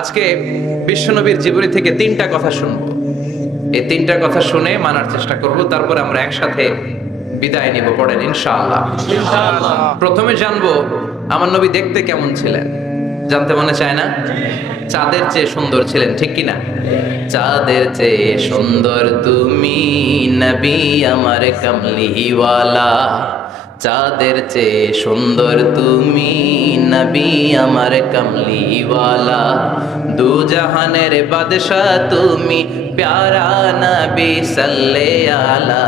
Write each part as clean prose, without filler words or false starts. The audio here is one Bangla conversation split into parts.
আজকে বিশ্বনবীর জীবনী থেকে তিনটা কথা শুনবো। এই তিনটা কথা শুনে মানার চেষ্টা করব, তারপরে আমরা একসাথে বিদায় নিব। পড়েন ইনশাআল্লাহ। প্রথমে জানবো আমার নবী দেখতে কেমন ছিলেন। জানতে মনে চায় না? চাঁদের চেয়ে সুন্দর ছিলেন, ঠিক কি না? চাঁদের চেয়ে সুন্দর তুমি নবী আমার কামলিওয়ালা। চাঁদের চেয়ে সুন্দর তুমি নবী আমার কামলিওয়ালা। দু জাহানের বাদশাহ তুমি প্যারা নবী সাল্লে আলা।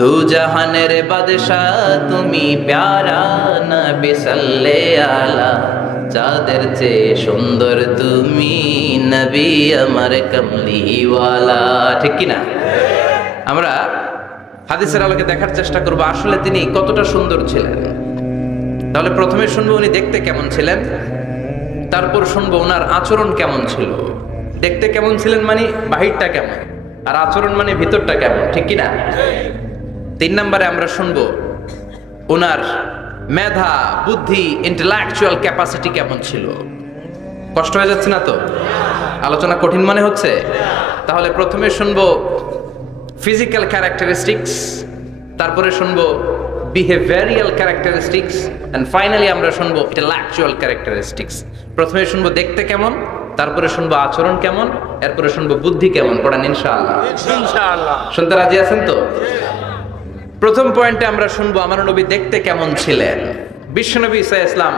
দু জাহানের বাদশাহ তুমি প্যারা নবী সাল্লে আলা। চাঁদের চেয়ে সুন্দর তুমি নবী আমার কামলিওয়ালা, ঠিক কি না? আমরা হাদিসের আলোকে দেখার চেষ্টা করবো আসলে তিনি কতটা সুন্দর ছিলেন। তাহলে প্রথমে শুনবো উনি দেখতে কেমন ছিলেন, তারপর শুনবো ওনার আচরণ কেমন ছিল। দেখতে কেমন ছিলেন মানে বাহিরটা কেমন, আর আচরণ মানে ভিতরটা কেমন, ঠিক কি না? 3 নম্বরে আমরা শুনবো ওনার মেধা, বুদ্ধি, ইন্টেলেকচুয়াল ক্যাপাসিটি কেমন ছিল। কষ্ট হয়ে যাচ্ছে না তো? আলোচনা কঠিন মনে হচ্ছে? তাহলে প্রথমে শুনবো ফিজিক্যাল ক্যারেক্টারিস্টিক্স, তারপরে শুনবো বিহেভিয়ারিয়াল ক্যারেক্টারিস্টিক্স, এন্ড ফাইনালি আমরা শুনবো ইন্টেলেকচুয়াল ক্যারেক্টারিস্টিক্স। প্রথমে শুনবো দেখতে কেমন, তারপরে শুনবো আচরণ কেমন, এরপরে শুনবো বুদ্ধি কেমন। পড়েন ইনশাআল্লাহ। ইনশাআল্লাহ। শুনতে রাজি আছেন তো? প্রথম পয়েন্টে আমরা শুনবো আমার নবী দেখতে কেমন ছিলেন। বিশ্বনবী ঈসা ইসলাম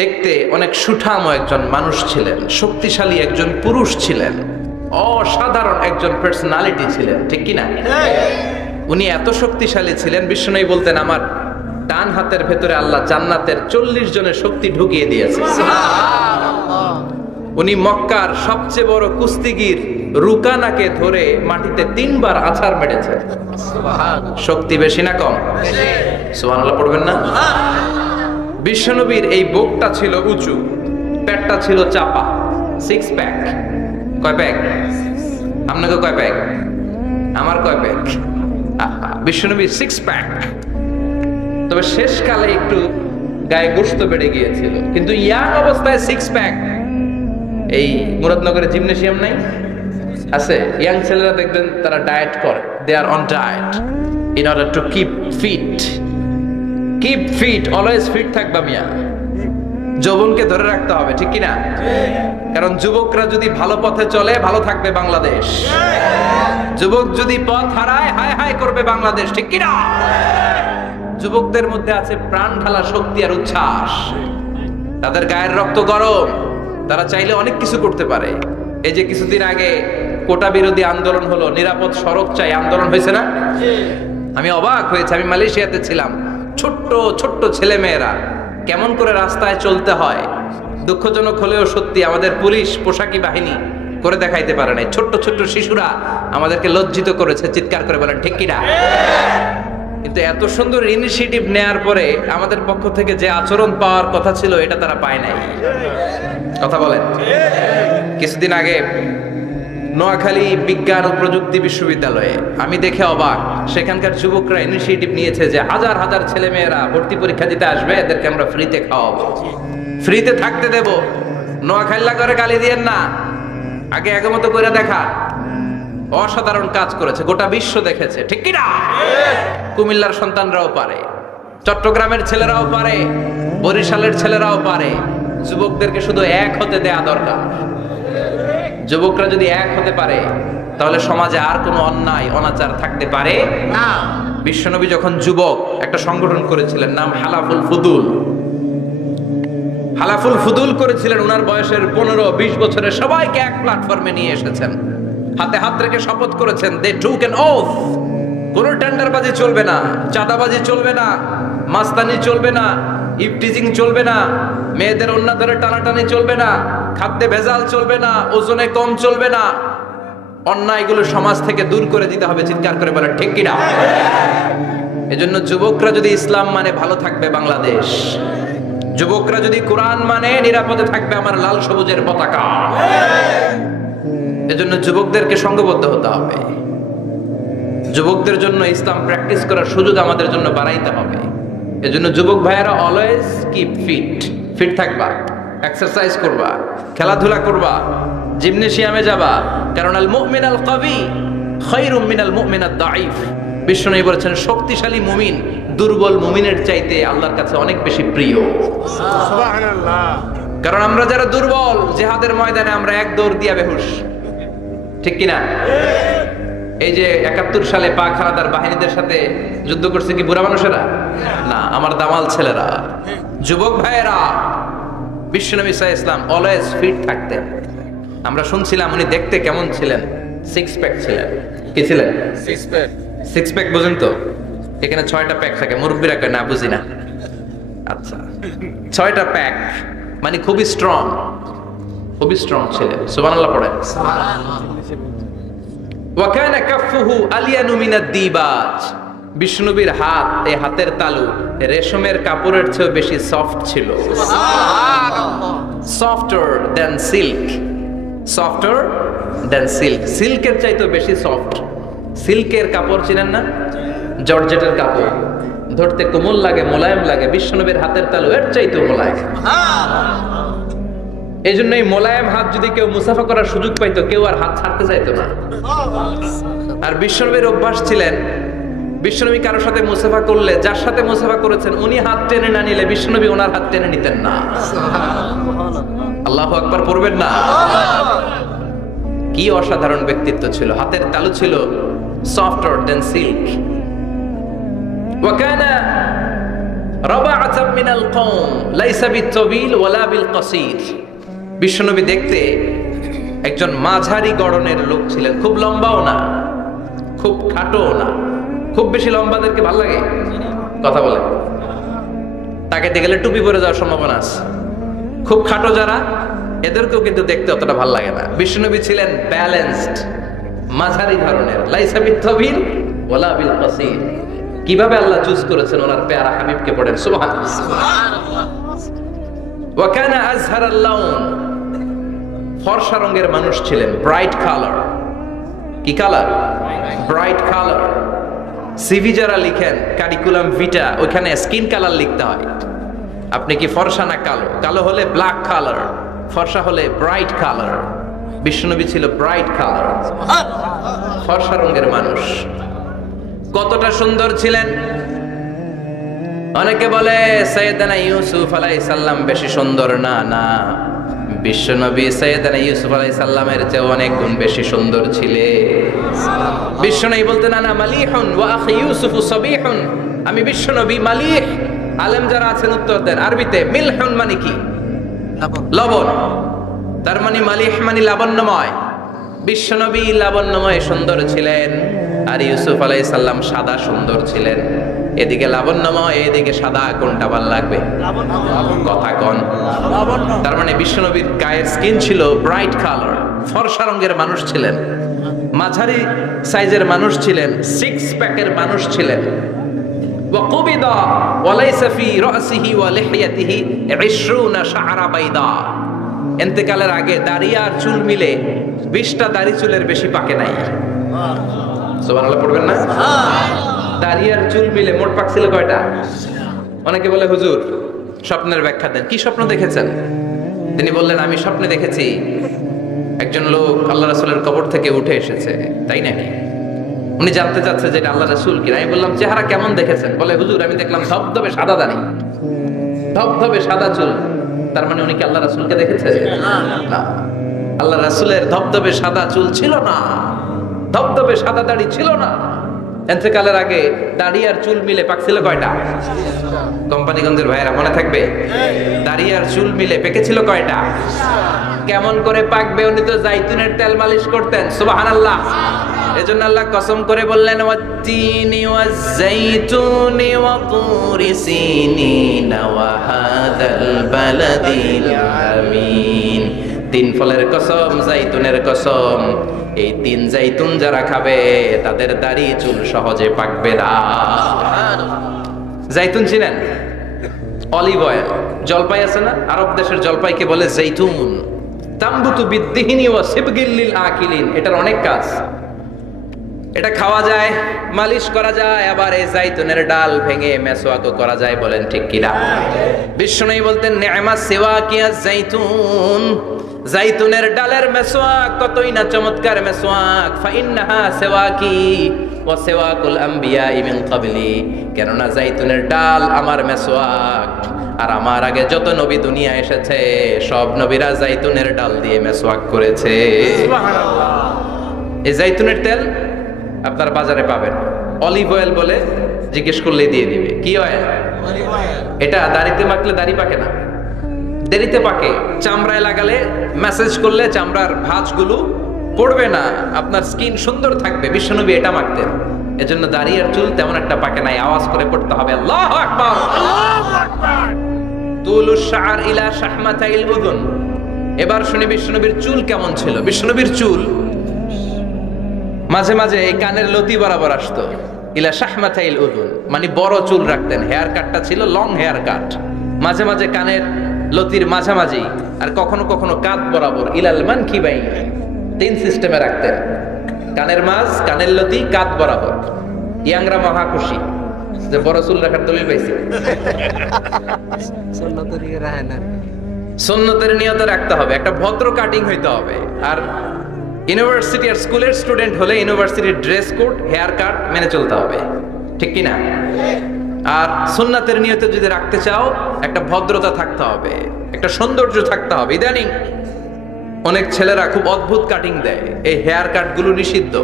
দেখতে অনেক সুঠাম একজন মানুষ ছিলেন, শক্তিশালী একজন পুরুষ ছিলেন, অসাধারণ একজন পার্সোনালিটি ছিলেন, ঠিক কি না? উনি এত শক্তিশালী ছিলেন, বিশ্বনবী বলতেন আমার ডান হাতের ভেতরে আল্লাহ জান্নাতের 40 জনের শক্তি ঢুকিয়ে দিয়েছে। উনি মক্কার সবচেয়ে বড় কুস্তিগির রুকানাকে ধরে মাটিতে 3 বার আছাড় মেরেছে। শক্তি বেশি না কম? সুবহানাল্লাহ পড়বেন না? বিশ্বনবীর এই বুকটা ছিল উঁচু, পেটটা ছিল চাপা, 6 প্যাক। কয় প্যাক? আপনাকে কয় প্যাক? আমার কয় প্যাক? বিশ্বনবীর 6 প্যাক। তবে শেষকালে একটু গায়ে গোশত বেড়ে গিয়েছিল, কিন্তু ইয়াং অবস্থায় 6 প্যাক। এই মুরাদনগরে জিমনেশিয়াম নাই? আছে। ইয়াং ছেলেরা দেখবেন তারা ডায়েট করে, they are on diet in order to keep fit. Keep fit, always fit থাকবা মিয়া। যৌবনকে ধরে রাখতে হবে, ঠিক কি না? কারণ যুবকরা যদি ভালো পথে চলে ভালো থাকবে বাংলাদেশ। যুবক যদি পথ হারায় হায় হায় করবে বাংলাদেশ, ঠিক কি না? যুবকদের মধ্যে আছে প্রাণ ঢালা শক্তি আর উচ্ছ্বাস। তাদের গায়ের রক্ত গরম, তারা চাইলে অনেক কিছু করতে পারে। এই যে কিছুদিন আগে কোটা বিরোধী আন্দোলন হলো, নিরাপদ সড়ক চাই আন্দোলন হয়েছে না? আমি অবাক হয়েছে। আমি মালয়েশিয়াতে ছিলাম, ছোট্ট ছোট্ট ছেলে মেয়েরা কেমন করে রাস্তায় চলতে হয়, দুঃখজনক হলেও সত্যি আমাদের পুলিশ পোশাকি বাহিনী করে দেখাইতে পারে নাই। ছোট্ট ছোট্ট শিশুরা আমাদেরকে লজ্জিত করেছে, চিৎকার করে বলেন, ঠিক কিনা? কিন্তু এত সুন্দর ইনিশিয়েটিভ নেয়ার পরে আমাদের পক্ষ থেকে যে আচরণ পাওয়ার কথা ছিল এটা তারা পায় নাই। কথা বলেন। কিছুদিন আগে নোয়াখালী বিজ্ঞান ও প্রযুক্তি বিশ্ববিদ্যালয়ে আমি দেখে অবাক, সেখানকার যুবকরা ইনিশিয়েটিভ নিয়েছে যে হাজার হাজার ছেলে মেয়েরা ভর্তি পরীক্ষা দিতে আসবে, এদেরকে আমরা ফ্রিতে খাওয়াবো, ফ্রিতে থাকতে দেব। নোয়াখালী করে গালি দিয়েন না, আগে আগমত করে দেখা। অসাধারণ কাজ করেছে, গোটা বিশ্ব দেখেছে, ঠিক কি না? কুমিল্লার সন্তানরাও পারে, চট্টগ্রামের ছেলেরাও পারে, বরিশালের ছেলেরাও পারে। যুবকদেরকে শুধু এক হতে দেয়া দরকার। যুবকরা যদি এক হতে পারে তাহলে সমাজে আর কোনো অন্যায় অনাচার থাকতে পারে না। বিশ্বনবী যখন যুবক একটা সংগঠন করেছিলেন, নাম হালাফুল ফুদুল। হালাফুল ফুদুল করেছিলেন। উনার বয়সের 15-20 বছরের সবাইকে এক প্ল্যাটফর্মে নিয়ে এসেছেন, হাতে হাত রেখে শপথ করেছেন, দে টুক অ্যান ওথ, কোনো টেন্ডারবাজি চলবে না, চাঁদাবাজি চলবে না, মাস্তানি চলবে না, ইফটিজিং চলবে না, মেয়েদের ওন্না ধরে টানাটানি চলবে না, খাদ্যে ভেজাল চলবে না, ওজনে কম চলবে না। অন্যায়গুলো সমাজ থেকে দূর করে দিতে হবে। চিৎকার করে বলেন, ঠিক কিনা? এজন্য যুবকরা যদি ইসলাম মানে ভালো থাকবে বাংলাদেশ। যুবকরা যদি কোরআন মানে নিরাপদে থাকবে আমার লাল সবুজের পতাকা। এজন্য যুবকদেরকে সংঘবদ্ধ হতে হবে। যুবকদের জন্য ইসলাম প্র্যাকটিস করার সুযোগ আমাদের জন্য বাড়াইতে হবে। এজন্য যুবক ভাইয়েরা অলওয়েজ কিপ ফিট, ফিট থাকবা। এক্সারসাইজ করবা, খেলাধুলা করবা, জিমনেশিয়ামে যাবা, কারণ আল মুমিন আল কবি খায়রুম মিনাল মুমিন আদ দাঈফ। বিশ্বনবী বলেছেন শক্তিশালী মুমিন দুর্বল মুমিনের চাইতে আল্লাহর কাছে অনেক বেশি প্রিয়। সুবহানাল্লাহ। কারণ আমরা যারা দুর্বল জিহাদের ময়দানে আমরা এক দৌড় দিয়া বেহুশ, ঠিক কিনা? এই যে 71 সালে পাক হানাদার বাহিনীদের সাথে যুদ্ধ করছে কি বুড়া মানুষেরা? না, আমার দামাল ছেলেরা, যুবক ভাইয়েরা। বিশ্বনবী সাল্লাল্লাহু আলাইহি ওয়াসাল্লাম অলওয়েজ ফিট থাকতেন। আমরা শুনছিলাম উনি দেখতে কেমন ছিলেন, সিক্স প্যাক ছিলেন। কি ছিলেন? সিক্স প্যাক বুঝেন তো? এখানে 6টা প্যাক থাকে, মুরব্বীরা কয় না বুঝি না। আচ্ছা, 6টা প্যাক মানে খুবই স্ট্রং, খুবই স্ট্রং ছিলেন। সুবহানাল্লাহ পড়েন। ওয়া কানা কাফফুহু আলিয়ানু মিনাদ দিবাজ। বিষ্ণুবীর হাত, এই হাতের তালু রেশমের কাপড়ের চেয়ে বেশি সফট ছিল। Softer than silk, softer than silk. সিল্কের চাইতে বেশি সফট। সিল্কের কাপড় চিনেন না? জর্জেটের কাপড় ধরতে কোমল লাগে, মোলায়েম লাগে। বিশ্বনবীর হাতের তালু এর চাইতেও মোলায়েম। এই জন্য এই মোলায়েম হাত যদি কেউ মুসাফা করার সুযোগ পাইতো, কেউ আর হাত ছাড়তে চাইতো না। আর বিশ্বনবীর অভ্যাস ছিলেন, বিশ্বনবী কারোর সাথে মুসাফা করলে, যার সাথে মুসাফা করেছেন উনি হাত টেনে না নিলে বিশ্বনবী ওনার হাত টেনে নিতেন না। আল্লাহু আকবার পড়বেন না? কি অসাধারণ ব্যক্তিত্ব ছিল। হাতের তালু ছিল সফটার দেন সিল্ক। ওয়া কানা রাবাআতাম মিনাল কওম লাইসা বিত-তাবিল ওয়ালা বিল কাসীর। বিশ্বনবী দেখতে একজন মাঝারি গড়নের লোক ছিলেন, খুব লম্বাও না, খুব খাটোও না। খুব বেশি লম্বাদেরকে ভালো লাগে? কথা বলে তাকাইতে গেলে টুপি পরে যাওয়ার সম্ভাবনা আছে। খুব খাটো যারা, এদেরকেও কিন্তু দেখতে অতটা ভালো লাগে না। বিশ্বনবী ছিলেন ব্যালেন্সড, মাঝারি ধরনের। লাইসা বিত-তাবিল ওয়ালা বিল কাসীর। কিভাবে আল্লাহ চুজ করেছেন ওনার প্যারা হাবিবকে, পড়েন সুবহানাল্লাহ। ওয়া কানা আযহারাল লাউন। ফর্সা রঙের মানুষ ছিলেন, ব্রাইট কালার। কি কালার? Bright colour. সিভি যারা লিখেন কারিকুলাম ভিটা, ওখানে স্কিন কালার লিখতে হয়। আপনি কি ফর্সা না কালো? কালো হলে ব্ল্যাক কালার, ফর্সা হলে ব্রাইট কালার। বিশ্বনবী ছিল ব্রাইট কালার, ফর্সা রঙের মানুষ। কতটা সুন্দর ছিলেন! অনেকে বলে সাইয়েদনা ইউসুফ আলাইহিস সালাম বেশি সুন্দর। না না, বিশ্বনবী সাইয়েদনা ইউসুফ আলাইহিস সালামের চেয়ে অনেক গুণ বেশি সুন্দর ছিলেন। বিশ্বনবী বলতেন আনা মালিহুন ওয়া আখি ইউসুফু সাবিহুন। আমি বিশ্বনবী মালিহ। আলেম যারা আছেন উত্তর দেন আরবিতে। মিলহুন মানে কি? লবণ। তার মানে মালিহ মানে লাবণ্যময়। বিশ্বনবী লাবণ্যময় সুন্দর ছিলেন, আর ইউসুফ আলাইহিস সালাম সাদা সুন্দর ছিলেন। এদিকে লাবণ্যময়, এদিকে সাদা, কোনটা ভালো লাগবে? কথা কোন? তার মানে বিশ্বনবীর গায়ের স্কিন ছিল ব্রাইট কালার, ফর্সা রঙের মানুষ ছিলেন, মাঝারি সাইজের মানুষ ছিলেন, সিক্স প্যাকের মানুষ ছিলেন। ওয়া কুবিদা ওয়া লাইসা ফি রাসিহি ওয়া লিহইয়াতিহি 20 শাআরা বাইদা। ইন্তেকালের আগে দাড়ি আর চুল মিলে 20টা দাড়ি চুলের বেশি পাকে নাই। সুবহানাল্লাহ পড়বেন না? দাড়ি আর চুল মিলে মোট পাক ছিল কয়টা? অনেকে বলে হুজুর স্বপ্নের ব্যাখ্যা দেন। কি স্বপ্ন দেখেছেন? তিনি বললেন আমি স্বপ্নে দেখেছি একজন লোক আল্লাহ রাসূলের কবর থেকে উঠে এসেছে। তাই নাকি? উনি জানতে চাচ্ছে যে এটা আল্লাহ রাসূল কিনা। আমি বললাম চেহারা কেমন দেখেছেন? বলে হুজুর আমি দেখলাম ধবধবে সাদা দাড়ি, ধবধবে সাদা চুল। তার মানে উনি কি আল্লাহ রাসূলকে দেখেছে? না, আল্লাহ রাসূলের ধবধবে সাদা চুল ছিল না, ধবধবে সাদা দাড়ি ছিল না। ইন্তেকালের আগে দাড়ি আর চুল মিলে পাকছিল কয়টা? কোম্পানিগঞ্জের ভাইয়েরা মনে থাকবে? দাড়ি আর চুল মিলে পেকেছিল কয়টা? কেমন করে পাকবে? উনি তো জাইতুনের তেল মালিশ করতেন। সুবহানাল্লাহ। এজন্য আল্লাহ কসম করে বললেন ওয়াত-তিনি ওয়াজ-জাইতুনি ওয়া তুরি সিনিন ওয়া হাদাল বালাদিল আমিন। তিন ফলের কসম, জাইতুনের কসম। এই তিন জাইতুন যারা খাবে তাদের দাড়ি চুল সহজে পাকবে না। জাইতুন চিনেন? Olive oil. জলপাই আছে না? আরব দেশের জলপাইকে বলে জাইতুন। তামবুতু বিদ্দিহিনি ওয়া সিবগিল লিল আকিলিন। এটার অনেক কাজ। এটা খাওয়া যায়, মালিশ করা যায়, আবার এই জাইতুনের ডাল ভেঙে মেসওয়াকও করা যায়। বলেন ঠিক কিনা? বিষ্ণু বলতেন নি'মা সিওয়াকিয়া জাইতুন, জাইতুনের ডালের মেসওয়াক কতই না চমৎকার মেসওয়াক। ফাইন্নাহা সিওয়াকি ওয়া সিওয়াকুল আম্বিয়া মিন ক্বাবলি, কেননা জাইতুনের ডাল আমার মেসওয়াক, আর আমার আগে যত নবী দুনিয়া এসেছে সব নবীরা জাইতুনের ডাল দিয়ে মেসওয়াক করেছে। এই জাইতুনের তেল আপনারা বাজারে পাবেন, অলিভ অয়েল বলে জিজ্ঞেস করলেই দিয়ে দিবে। কি অয়েল? এটা দাড়িতে মাখলে দাড়ি পাকে না, দেরিতে পাকে। চামড়ায় লাগালে ম্যাসেজ করলে চামড়ার ভাঁজগুলো পড়বে না, আপনার স্কিন সুন্দর থাকবে। বিশ্বনবী এটা মাখতেন, এজন্য দাড়ি আর চুল তেমন একটা পাকে নাই। আওয়াজ করে পড়তে হবে আল্লাহু আকবার। তুলুশ শাআর ইলা শাহমাতাইল উযুন। এবার শুনি বিশ্বনবীর চুল কেমন ছিল। বিশ্বনবীর চুল মাঝে মাঝে এই কানের লতি বরাবর আসতো। ইলা শাহমাতাইল উযুন মানে বড় চুল রাখতেন। হেয়ার কাটটা ছিল লং হেয়ার কাট, মাঝে মাঝে কানের লতির মাঝামাঝি, আর কখনো কখনো কাঁধ বরাবর। ইলাল মানকিবাইন, তিন সিস্টেমে রাখতেন। কানের মাঝ, কানের লতি, কাঁধ বরাবর। ইয়াংরা মহা খুশি যে বড় চুল রাখার দলিল পাইছি। সুন্নতের নিয়তে রাখতে হবে, একটা ভদ্র কাটিং হইতে হবে। আর ইউনিভার্সিটি আর স্কুলের স্টুডেন্ট হলে ইউনিভার্সিটির ড্রেস কোড, হেয়ার কাট মেনে চলতে হবে, ঠিক কি না? আর সুন্নাতের নিয়তে যদি রাখতে চাও একটা ভদ্রতা থাকতে হবে, একটা সৌন্দর্য থাকতে হবে। ইদানিং অনেক ছেলেরা খুব অদ্ভুত কাটিং দেয়, এই হেয়ার কাট গুলো নিষিদ্ধ।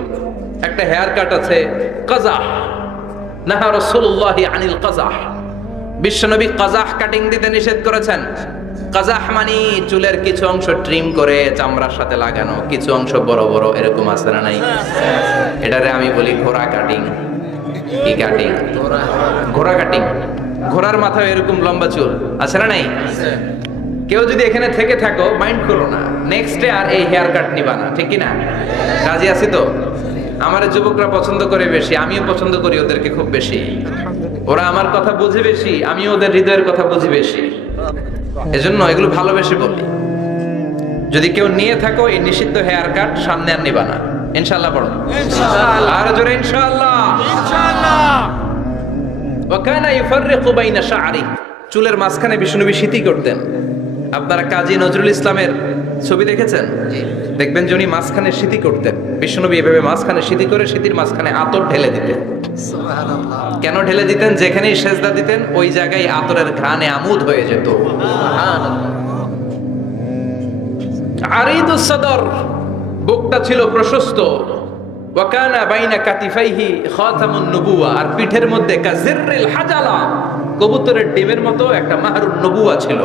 একটা হেয়ার কাট আছে কাজাহ, নাহা রাসূলুল্লাহি আনিল কাজাহ, বিশ্বনবী কাজাহ কাটিং দিতে নিষেধ করেছেন। কাজাহ মানে চুলের কিছু অংশ ট্রিম করে চামড়ার সাথে লাগানো, কিছু অংশ বড় বড়, এরকম আছে না নাই? এটারে আমি বলি ঘোড়া কাটিং। কি কাটিং? ঘোড়া কাটিং। ঘোড়ার মাথায় এরকম লম্বা চুল আছে না নাই? কেউ যদি এখানে থেকে থাকো মাইন্ড করো না, নেক্সট ডে আর এই হেয়ার কাট নিবা না, ঠিক কি না? রাজি আছি তো? আমার যুবকরা পছন্দ করে বেশি, আমিও পছন্দ করি ওদেরকে খুব বেশি। ওরা আমার কথা বুঝে বেশি, আমি ওদের হৃদয়ের কথা বুঝি বেশি, এজন্য এগুলো ভালোবেসে বলি। যদি কেউ নিয়ে থাকো এই নিষিদ্ধ হেয়ার কাট, সামনে আর নিবা না, ইনশাআল্লাহ। পড়ো ইনশাআল্লাহ, আর জোরে ইনশাআল্লাহ। ইনশাআল্লাহ। ওয়া কানা ইউফাররিকু বাইনা শা'রি, চুলের মাঝখানে বিষ্ণুনবী সিঁথি করতেন। আপনারা কাজী নজরুল ইসলামের ছবি দেখেছেন? দেখবেন যে উনি মাঝখানে সিঁথি করতেন। বিষ্ণুনবী এভাবে মাঝখানে সিঁথি করে সিঁথির মাঝখানে আতর ঢেলে দিতেন। সুবহানাল্লাহ। কেন ঢেলে দিতেন? যেখানেই সেজদা দিতেন ওই জায়গায় আতরের ঘ্রাণে আমোদ হয়ে যেত। সুবহানাল্লাহ। আরিদুস সদর, বুকটা ছিল প্রশস্ত। ওয়া কানা বাইনা কাতিফাইহি খাতামুন নবুওয়া, আর পিঠের মধ্যে কাজিররিল হাজালা, কবুতরের ডিমের মতো একটা মাহরুন নবুওয়া ছিল।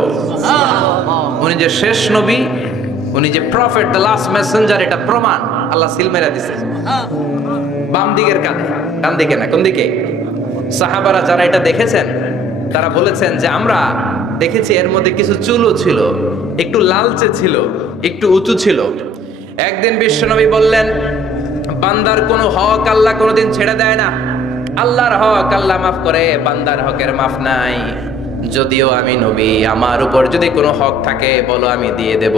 উনি যে শেষ নবী, উনি যে প্রফেট, দ্য লাস্ট মেসেঞ্জার, এটা প্রমাণ। আল্লাহ সিল মেরা দিছে বাম দিকের কাঁধে, ডান দিকে না। কোন দিকে? সাহাবারা যারা এটা দেখেছেন তারা বলেছেন যে আমরা দেখেছি এর মধ্যে কিছু চুলও ছিল, একটু লালচে ছিল, একটু উঁচু ছিল। একদিন বিশ্বনবী বললেন, বান্দার কোনো হক আল্লাহ কোনোদিন ছেড়ে দেয় না। আল্লাহর হক আল্লাহ মাফ করে, বান্দার হকের মাফ নাই। যদিও আমি নবী, আমার উপর যদি কোনো হক থাকে বলো, আমি দিয়ে দেব।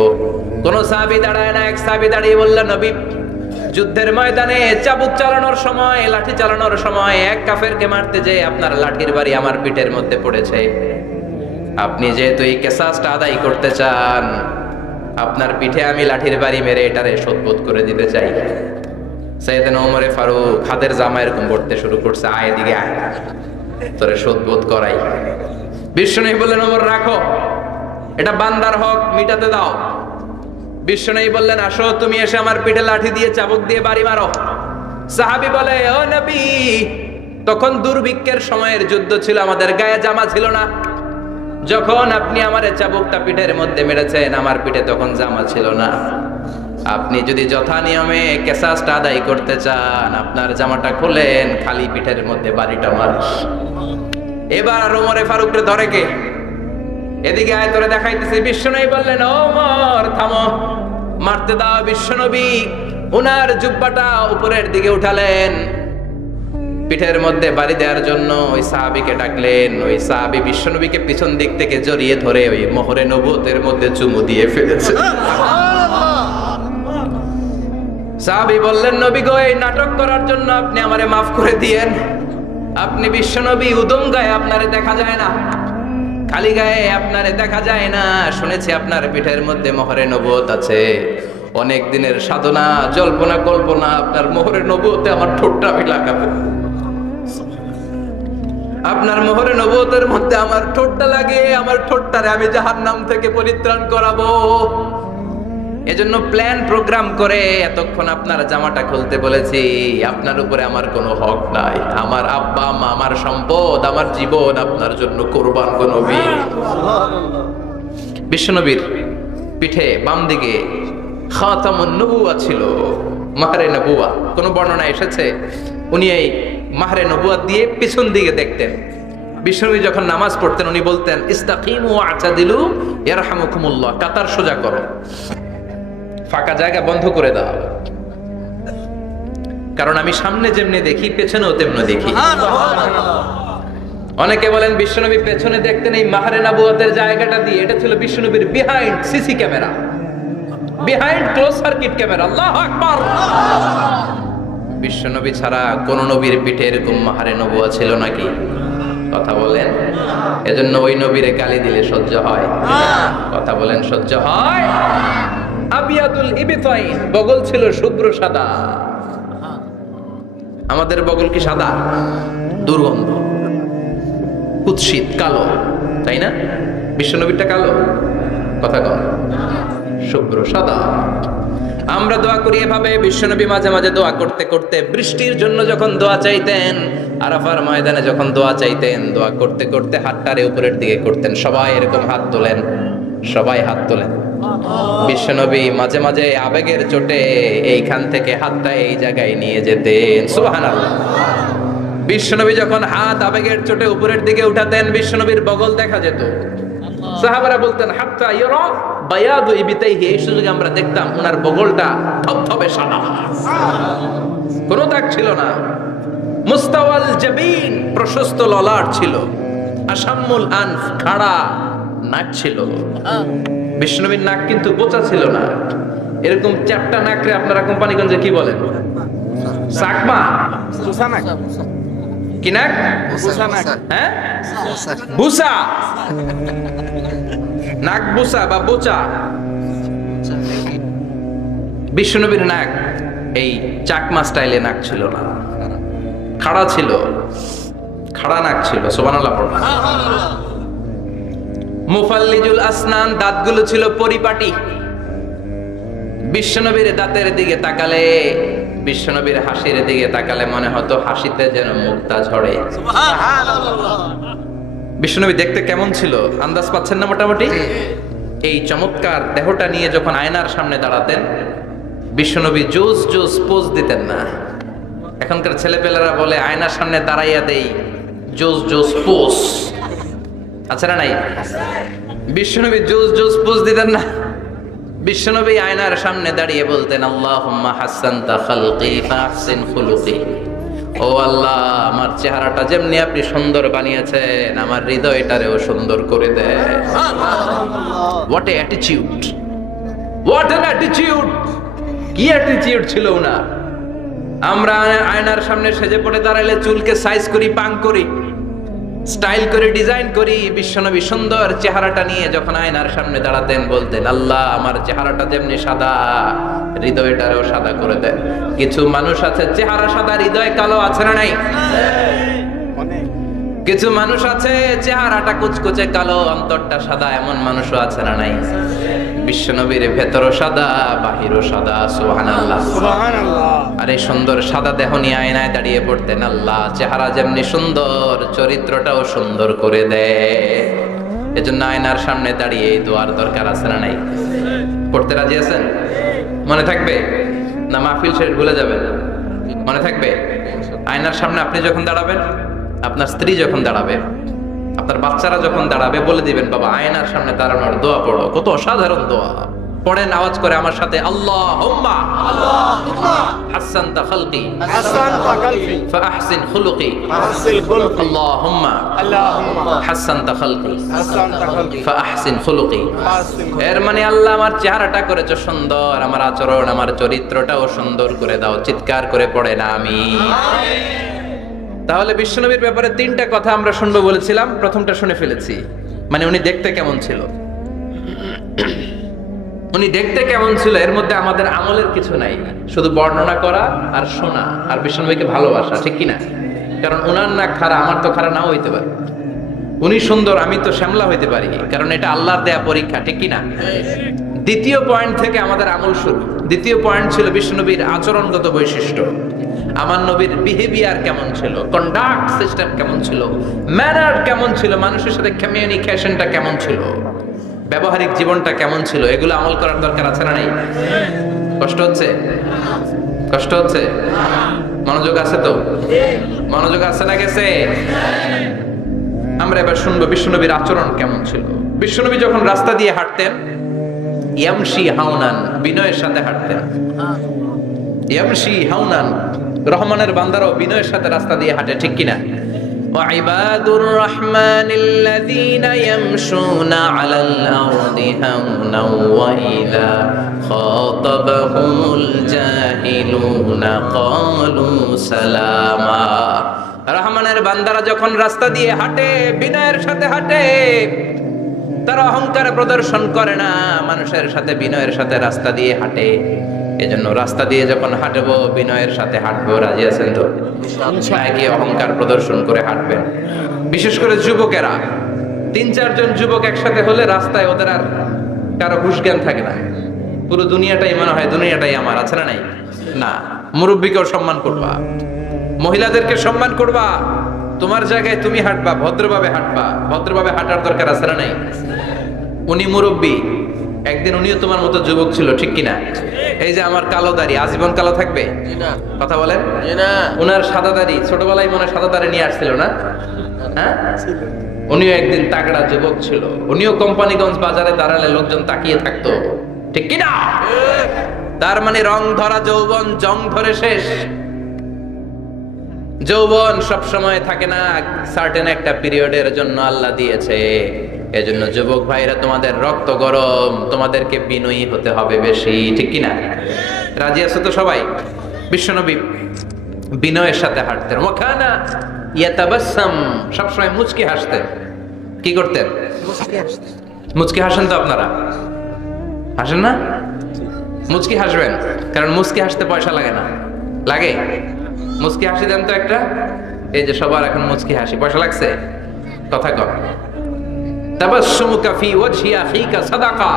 কোন সাহাবী দাঁড়ায় না। এক সাহাবী দাঁড়িয়ে বললেন, নবী, যুদ্ধের ময়দানে চাবুক চালানোর সময়, লাঠি চালানোর সময় এক কাফেরকে মারতে যেয়ে আপনার লাঠির বাড়ি আমার পিঠের মধ্যে পড়েছে। আপনি যেহেতু এই কিসাসটা আদায় করতে চান, আপনার পিঠে আমি লাঠির বাড়ি মেরে এটারে শোধবোধ করে দিতে চাই। সাইয়েদনা ওমরে ফারুক হাতের জামা এরকম পড়তে শুরু করছে, আয় এদিকে আয়, তোরে শোধবোধ করাই। বিশ্বনবী বললেন, ওমর রাখো, এটা বান্দার হক, মিটাতে দাও। বিশ্বনবী বললেন, আসো তুমি এসে আমার পিঠে লাঠি দিয়ে চাবুক দিয়ে বাড়ি মারো। সাহাবী বলে, ও নবী, তখন দুর্ভিক্ষের সময়ের যুদ্ধ ছিল, আমাদের গায়ে জামা ছিল না। যখন আপনি আমার চাবুকটা পিঠের মধ্যে মেরেছেন, আমার পিঠে তখন জামা ছিল না। আপনি যদি যথা নিয়মে কিসাসটা আদায় করতে চান, আপনার জামাটা খুলেন, খালি পিঠের মধ্যে বাড়িটা মারিস। এবার ওমরে ফারুককে ধরে কে? এদিকে আয়, তোরে দেখাইতেছে। বিশ্বনবী বললেন, ওমর থামো, মারতে দাও। বিশ্বনবী উনার জুব্বাটা উপরের দিকে উঠালেন, পিঠের মধ্যে বাড়ি দেওয়ার জন্য ওই সাহাবীকে ডাকলেন। ওই সাহাবী বিশ্বনবীকে পিছন দিক থেকে জড়িয়ে ধরে ওই মোহরে নবুয়তের মধ্যে চুমু দিয়ে ফেলেছে। সাহাবী বললেন, নবী গো, এই নাটক করার জন্য আপনি আমারে মাফ করে দিয়েন। আপনি বিশ্বনবী, উদম গায়ে আপনারে দেখা যায় না, খালি গায়ে আপনারে দেখা যায় না। শুনেছি আপনার পিঠের মধ্যে মোহরে নবুয়ত আছে। অনেক দিনের সাধনা, জল্পনা কল্পনা, আপনার মোহরে নবুয়তে আমার ঠোঁটটা আমি লাগাবো। আপনার মোহরে নবুয়তের মধ্যে আমার ঠোঁটটা লাগে, আমার ঠোঁটটারে আমি জাহান্নাম থেকে পরিত্রাণ করাবো। এজন্য প্ল্যান প্রোগ্রাম করে এতক্ষণ আপনার জামাটা খুলতে বলেছি। আপনার উপরে আমার কোনো হক নাই। আমার আব্বা আম্মা, আমার সম্পদ, আমার জীবন আপনার জন্য কোরবান গো নবী। বিশ্বনবীর পিঠে বাম দিকে খাতামুন নবুয়া ছিল, মাহরে নবুয়া। কোন বর্ণনা এসেছে উনি এই মাহরে নবুয়া দিয়ে পিছন দিকে দেখতেন। বিশ্বনবী যখন নামাজ পড়তেন উনি বলতেন, ইস্তাকিমু ওয়া'তাদিলু ইয়ারহামুকুমুল্লাহ, কাতার সোজা করো, ফাঁকা জায়গা বন্ধ করে দাও, কারণ আমি সামনে যেমনি দেখি পেছনেও তেমনি দেখি। অনেকে বলেন বিশ্বনবী পেছনে দেখতেন এই মাহরে নবুয়তের জায়গাটা দিয়ে। এটা ছিল বিশ্বনবীর behind CC camera, behind close circuit camera. আল্লাহু আকবার। বিশ্বনবী ছাড়া কোন নবীর পিঠে এরকম মাহরে নবুয়া ছিল নাকি? কথা বলেন। এজন্য ওই নবীরে গালি দিলে সহ্য হয়? কথা বলেন, সহ্য হয়? আবিয়াদুল ইবতাইন, বগল ছিল শুভ্র সাদা। আমাদের বগল কি সাদা? দুর্গন্ধ, কুৎসিত, কালো, তাই না? বিশ্বনবীরটা কালো? কথা কন, শুভ্র সাদা। আমরা দোয়া করি এভাবে। বিশ্বনবী মাঝে মাঝে দোয়া করতে করতে বৃষ্টির জন্য যখন দোয়া চাইতেন, আরাফার ময়দানে যখন দোয়া চাইতেন, দোয়া করতে করতে হাতটারে উপরের দিকে করতেন। সবাই এরকম হাত তোলেন, সবাই হাত তোলেন। বিশ্বনবী মাঝে মাঝে আবেগের চোটে এইখান থেকে হাতটা এই জায়গায় নিয়ে যেতেন। সুবহানাল্লাহ। বিশ্বনবী যখন হাত আবেগের চোটে উপরের দিকে উঠাতেন, বিশ্বনবীর বগল দেখা যেত। সাহাবারা বলতেন, হাত্তা ইয়ারা বায়াদু ইবতাইহি, এই সুযোগে আমরা দেখতাম ওনার বগলটা থপথপে সাদা, কোনো দাগ ছিল না। মুস্তাওয়াল জাবিন, প্রশস্ত ললাট ছিল। আসাম্মুল আনফ, খাড়া নাক ছিল। বিশ্বনবীর নাক কিন্তু বোচা ছিল না। এরকম চ্যাপটা নাকরে আপনারা কোম্পানিগঞ্জে কি বলেন? সাকমা? কি নাক? হ্যাঁ, বুসা। নাক বুসা বা বোচা। বিশ্বনবীর নাক এই চাকমা স্টাইলে নাক ছিল না, খাড়া ছিল, খাড়া নাক ছিল। সুবহানাল্লাহ পড়ুন। মুফাল্লিজুল আসনান, দাঁতগুলো ছিল পরিপাটি। বিশ্বনবীর দাঁতের দিকে তাকালে, বিশ্বনবীর হাসির দিকে তাকালে মনে হতো হাসিতে যেন মুক্তা ঝরে। বিশ্বনবী দেখতে কেমন ছিল আন্দাজ পাচ্ছেন না মোটামুটি? এই চমৎকার দেহটা নিয়ে যখন আয়নার সামনে দাঁড়াতেন, বিশ্বনবী জোস জোস পোজ দিতেন না। এখনকার ছেলেপেলেরা বলে আয়নার সামনে দাঁড়াইয়া দেই জোস জোস পোজ, আছে না নাই? বিশ্বনবী জোস জোস পোজ দিতেন না। বিশ্বনবী আয়নার সামনে দাঁড়িয়ে বলতেন, আল্লাহুম্মা হাসানতা খালকি ফাহসিন খুলুকি। ও আল্লাহ, আমার চেহারাটা যেমনি আপনি সুন্দর বানিয়েছেন, আমার হৃদয়টারেও সুন্দর করে দেন। What a attitude, what an attitude! কি অ্যাটিটিউড ছিল ওনার! আমরা আয়নার সামনে সেজে পড়ে দাঁড়াইলে চুলকে সাইজ করি, পাং করি, স্টাইল করে ডিজাইন করি। বিশ্বনবী সুন্দর চেহারাটা নিয়ে যখন আয়নার সামনে দাঁড়াতেন বলতেন, আল্লাহ, আমার চেহারাটা যেমনি সাদা, হৃদয়টারেও সাদা করে দেন। কিছু মানুষ আছে চেহারা সাদা, হৃদয় কালো, আছে না নাই? কিছু মানুষ আছে চেহারাটা কুচকুচে কালো, অন্তরটা সাদা, এমন মানুষও আছে না নাই? বিশ্বনবীর ভেতরও সাদা, বাহিরও সাদা। সুবহানাল্লাহ, সুবহানাল্লাহ। আর এই সুন্দর সাদা দেহ নিয়ে আয়নায় দাঁড়িয়ে পড়তেন, আল্লাহ, চেহারা যেমনি সুন্দর, চরিত্রটাও সুন্দর করে দেয়। এজন্য আয়নার সামনে দাঁড়িয়ে এই দোয়ার দরকার আছে না নাই? পড়তে রাজি আছেন? মনে থাকবে না মাহফিল শেষ ভুলে যাবেন? মনে থাকবে? আয়নার সামনে আপনি যখন দাঁড়াবেন, আপনার স্ত্রী যখন দাঁড়াবে, আপনার বাচ্চারা যখন দাঁড়াবে, বলে দিবেন, বাবা, আয়নার সামনে দাঁড়ানোর দোয়া পড়ো। কত অসাধারণ দোয়া! পড়েন আওয়াজ করে আমার সাথে, আল্লাহুম্মা হাসানতা খালকি حسنت قلبي ফাআহসিন খুলুকি فحسن خلقي আল্লাহুম্মা اللهم হাসানতা খালকি حسنت خلقي ফাআহসিন খুলুকি। فحسن এর মানে আল্লাহ আমার চেহারাটা করেছো সুন্দর, আমার আচরণ আমার চরিত্রটাও সুন্দর করে দাও। চিৎকার করে পড়ে না আমি। তাহলে বিশ্বনবীর ব্যাপারে তিনটা কথা আমরা শুনবো বলেছিলাম, প্রথমটা শুনে ফেলেছি। মানে উনি দেখতে কেমন ছিল, উনি দেখতে কেমন ছিল, এর মধ্যে আমাদের আমলের কিছু নাই, শুধু বর্ণনা করা আর শোনা আর বিশ্বনবীকে ভালোবাসা, ঠিক কিনা? কারণ উনার না খাড়া, আমার তো খাড়া নাও হইতে পারে। উনি সুন্দর, আমি তো শ্যামলা হইতে পারি, কারণ এটা আল্লাহর দেয়া পরীক্ষা, ঠিক কিনা? দ্বিতীয় পয়েন্ট থেকে আমাদের আমল শুরু। দ্বিতীয় পয়েন্ট ছিল বিশ্বনবীর আচরণগত বৈশিষ্ট্য। আমার নবীর বিহেভিয়ার কেমন ছিল, কন্ডাক্ট সিস্টেম কেমন ছিল, ম্যানার কেমন ছিল, মানুষের সাথে কমিউনিকেশনটা কেমন ছিল, ব্যবহারিক জীবনটা কেমন ছিল, এগুলো আমল করার দরকার আছে না নাই? কষ্ট হচ্ছে? কষ্ট হচ্ছে? মনোযোগ আছে তো? মনোযোগ আছে না গেছে? আমরা এবার শুনবো বিশ্বনবীর আচরণ কেমন ছিল। বিশ্বনবী যখন রাস্তা দিয়ে হাঁটতেন, ইয়ামশি হাউনান, বিনয়ের সাথে হাঁটতেন। ইয়ামশি হাউনান, রহমানের বান্দারাও বিনয়ের সাথে রাস্তা দিয়ে হাঁটে, ঠিক কিনা? وعباد الرحمن الذين يمشون على الأرض هونا وإذا خاطبهم الجاهلون قالوا سلاما। রহমানের বান্দারা যখন রাস্তা দিয়ে হাঁটে, বিনয়ের সাথে হাঁটে, তারা অহংকার প্রদর্শন করে না, মানুষের সাথে বিনয়ের সাথে রাস্তা দিয়ে হাঁটে। এজন্য রাস্তা দিয়ে যখন হাঁটবো, বিনয়ের সাথে হাঁটবো। রাজি আছেন তো? নাকি অহংকার প্রদর্শন করে হাঁটবেন? বিশেষ করে যুবকেরা, 3-4 জন যুবক একসাথে হলে রাস্তায় ওদের আর কারো হুঁশ জ্ঞান থাকে না। পুরো দুনিয়াটাই মনে হয় দুনিয়াটাই আমার, আছে না নাই? না, মুরব্বীকেও সম্মান করবা, মহিলাদেরকে সম্মান করবা, তোমার জায়গায় তুমি হাঁটবা, ভদ্রভাবে হাঁটবা। ভদ্রভাবে হাঁটার দরকার আছে না নাই? উনি মুরব্বী, একদিন উনিও তোমার মতো যুবক ছিল, ঠিক কিনা? এই যে আমার কালো দাড়ি, আজীবন কালো থাকবে? কথা বলেন। উনার সাদা দাড়ি, ছোটবেলায় মনে হয় সাদা দাড়ি নিয়ে আসছিল না? হ্যাঁ, উনিও একদিন তাগড়া যুবক ছিল। উনিও কোম্পানিগঞ্জ বাজারে দাঁড়ালে লোকজন তাকিয়ে থাকতো, ঠিক কিনা? তার মানে রং ধরা যৌবন জং ধরে শেষ। যৌবন সব সময় থাকে না, সার্টেন একটা পিরিয়ডের জন্য আল্লাহ দিয়েছে। এজন্য যুবক ভাইরা, তোমাদের রক্ত গরম, তোমাদেরকে বিনয়ী হতে হবে বেশি, ঠিক কিনা? রাজি আছো তো সবাই? বিশ্বনবী বিনয়ের সাথে হাঁটতেন। ওয়াকানা ইয়াতাবাসসাম, সবসময় মুচকি হাসতেন। কি করতেন? মুচকি হাসেন তো আপনারা? হাসেন না? মুচকি হাসবেন, কারণ মুচকি হাসতে পয়সা লাগে না। লাগে? মুচকি হাসি দেন তো একটা। এই যে সবার এখন মুচকি হাসি, পয়সা লাগছে? কথা কম। তাবাসসুমুকা ফি ওয়াজহি আখিকা সাদাকা,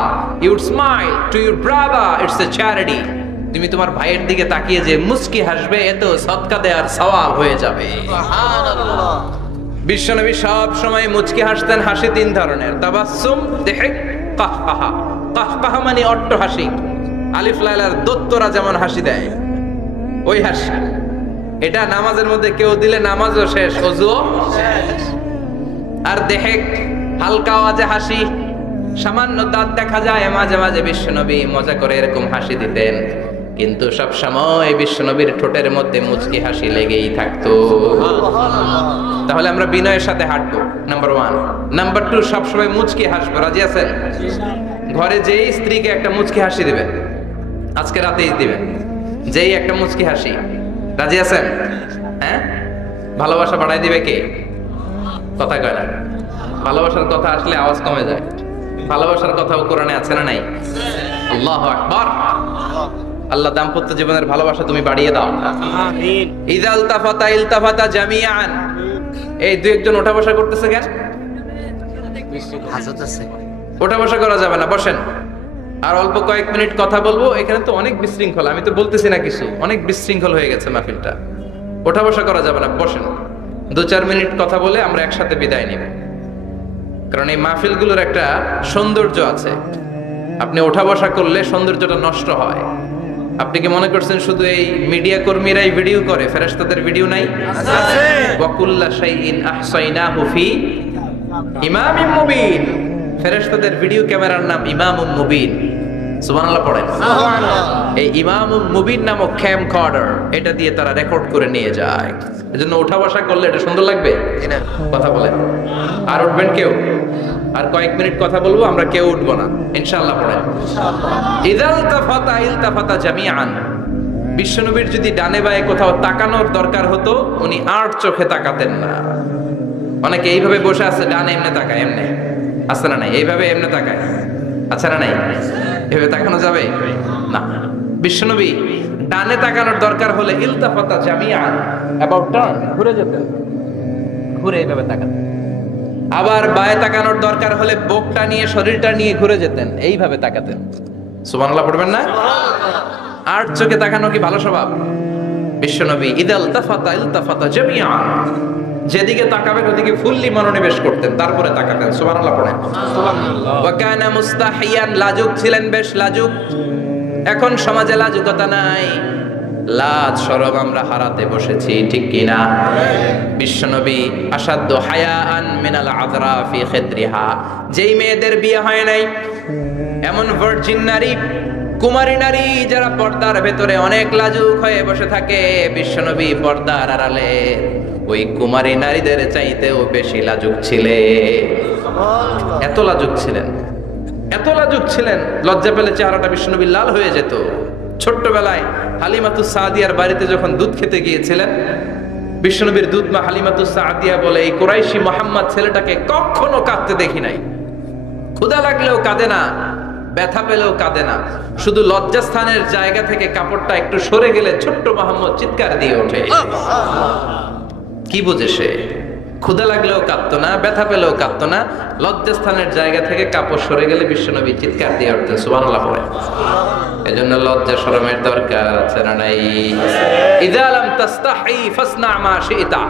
you would smile to your brother, it's a charity. তুমি তোমার ভাইয়ের দিকে তাকিয়ে যে মুচকি হাসবে, এত সদকা দেওয়ার সওয়াব হয়ে যাবে। সুবহানাল্লাহ। বিশ্বনবী সব সময় মুচকি হাসতেন। হাসি 3 ধরনের, তাবাসসুম, দিহক, কাহকাহা। কাহকাহা মানে অট্ট হাসি, আলিফ লাইলার দত্তরা যেমন হাসি দেয়, ওই হাসি। এটা নামাজের মধ্যে কেউ দিলে নামাজও শেষ, ওযুও শেষ। আর দেহেক, হালকা আওয়াজে হাসি, সামান্য দাঁত দেখা যায় মাঝে মাঝে। বিশ্বনবী মজা করে এরকম হাসি দিতেন, কিন্তু সব সময় বিশ্বনবীর ঠোঁটের মধ্যে মুচকি হাসি লেগেই থাকতো। তাহলে আমরা বিনয়ের সাথে হাঁটবো, নাম্বার 1। নাম্বার 2, সব সময় মুচকি হাসবো। রাজি আছেন? ঘরে যেই স্ত্রীকে একটা মুচকি হাসি দিবেন, আজকে রাতেই দিবেন, যেই একটা মুচকি হাসি। রাজি আছেন? হ্যাঁ, ভালোবাসা বাড়াই দিবে কে? কথা কয় না। ভালোবাসার কথা আসলে আওয়াজ কমে যায়। ভালোবাসার কথাও কোরআনে আছে না নাই? আল্লাহু আকবার। আল্লাহ দাম্পত্য জীবনের ভালোবাসা তুমি বাড়িয়ে দাও। আমিন। ইযা ইলতাফাতা ইলতাফাতা জামিআন। এই 2-1 ওঠা বসা করতেছে কেন? ওঠা বসা করা যাবে না, বসেন। আর অল্প কয়েক মিনিট কথা বলবো। এখানে তো অনেক বিশৃঙ্খল, আমি তো বলতেছি না কিছু, অনেক বিশৃঙ্খল হয়ে গেছে মাহফিলটা। ওঠা বসা করা যাবে না, বসেন। 2-4 মিনিট কথা বলে আমরা একসাথে বিদায় নিব। কারণ এই মাহফিলগুলোর একটা সৌন্দর্য আছে, আপনি ওঠা বসা করলে সৌন্দর্যটা নষ্ট হয়। আপনি কি মনে করছেন শুধু এই মিডিয়া কর্মীরাই ভিডিও করে, ফেরেশতাদের ভিডিও নাই? আছে। ওয়া কুল্লা শাইইন আহসাইনাহু ফি ইমামিম মুবিন। ফেরেশতাদের ভিডিও ক্যামেরার নাম ইমামুম মুবিন। সুবহানাল্লাহ পড়েন। এই ইমাম মুবিন নামক ক্যামকর্ডার, এটা দিয়ে তারা রেকর্ড করে নিয়ে যায়। এজন্য ওঠা বসা করলে এটা সুন্দর লাগবে। কথা বলেন, আর উঠবেন কেউ? আর কয়েক মিনিট কথা বলবো, আমরা কেউ উঠবো না ইনশাআল্লাহ পড়েন। ইলতাফাতা ইলতাফাতা জামিআন। বিশ্বনবীর যদি ডানে বায়ে কোথাও তাকানোর দরকার হতো, উনি আর চোখে তাকাতেন না। অনেকে এইভাবে বসে আছে, ডানে এমনি তাকায়, এমনি আছে না নাই? এইভাবে এমনি তাকায়, আছে না নাই? এভাবে তাকানো যাবে না। বিশ্বনবী ডানে তাকানোর দরকার হলে ইলতাফাতা জামিআন, অ্যাবাউট টার্ন, ঘুরে যেতেন, ঘুরে এইভাবে তাকাতেন। আবার বায়ে তাকানোর দরকার হলে বুকটা নিয়ে, শরীরটা নিয়ে ঘুরে যেতেন, এইভাবে তাকাতেন। সুবহানাল্লাহ পড়বেন না? আর চোখে তাকানো কি ভালো স্বভাব? বিশ্বনবী ইলতাফাতা ইলতাফাতা জামিআন, যেদিকে তাকাবেন ওদিকে ফুললি মনোনিবেশ করতেন, তারপরে তাকাতেন। সুবহানাল্লাহ পড়েন। ওয়া কানা মুস্তাহিয়ান, লাজুক ছিলেন, বেশ লাজুক। এখন সমাজে লাজুকতা নাই, লাজ শরম আমরা হারাতে বসেছি, ঠিক কি না? বিশ্বনবী আসাদ্দু হায়াআন মিনাল আযরা ফি খিদ্রিহা, যেই মেয়েদের বিয়ে হয় নাই, এমন ভার্জিন নারী, কুমারী নারী যারা পর্দার ভেতরে অনেক লাজুক হয়ে বসে থাকে, বিশ্বনবী পর্দার আড়ালে ওই কুমারী নারীদের চাইতেও বেশি লাজুক ছিলেন। এত লাজুক ছিলেন, এত লাজুক ছিলেন, লজ্জা পেলে চেহারাটা বিশ্বনবীর লাল হয়ে যেত। ছোট্টবেলায় হালিমাতুস সাদিয়ার বাড়িতে যখন দুধ খেতে গিয়েছিলেন, বিশ্বনবীর দুধ মা হালিমাতুস সাদিয়া বলে, এই কুরাইশি মুহাম্মদ ছেলেটাকে কখনো কাঁদতে দেখি নাই। ক্ষুধা লাগলেও কাঁদে না, ব্যথা পেলেও কাঁদে না, শুধু লজ্জাস্থানের জায়গা থেকে কাপড়টা একটু সরে গেলে ছোট্ট মুহাম্মদ চিৎকার দিয়ে ওঠে। কি বুঝে সে? ক্ষুধা লাগলেও কাঁদতো না, ব্যথা পেলেও কাঁদতো না, লজ্জাস্থানের জায়গা থেকে কাপড় সরে গেলে বিশ্বনবী চিৎকার দিয়ে উঠতেন। সুবহানাল্লাহ পড়ে। এজন্য লজ্জা শরমের দরকার আছে না নাই? ইযা লাম তাস্তাহি ফাসনা মা শি'তা,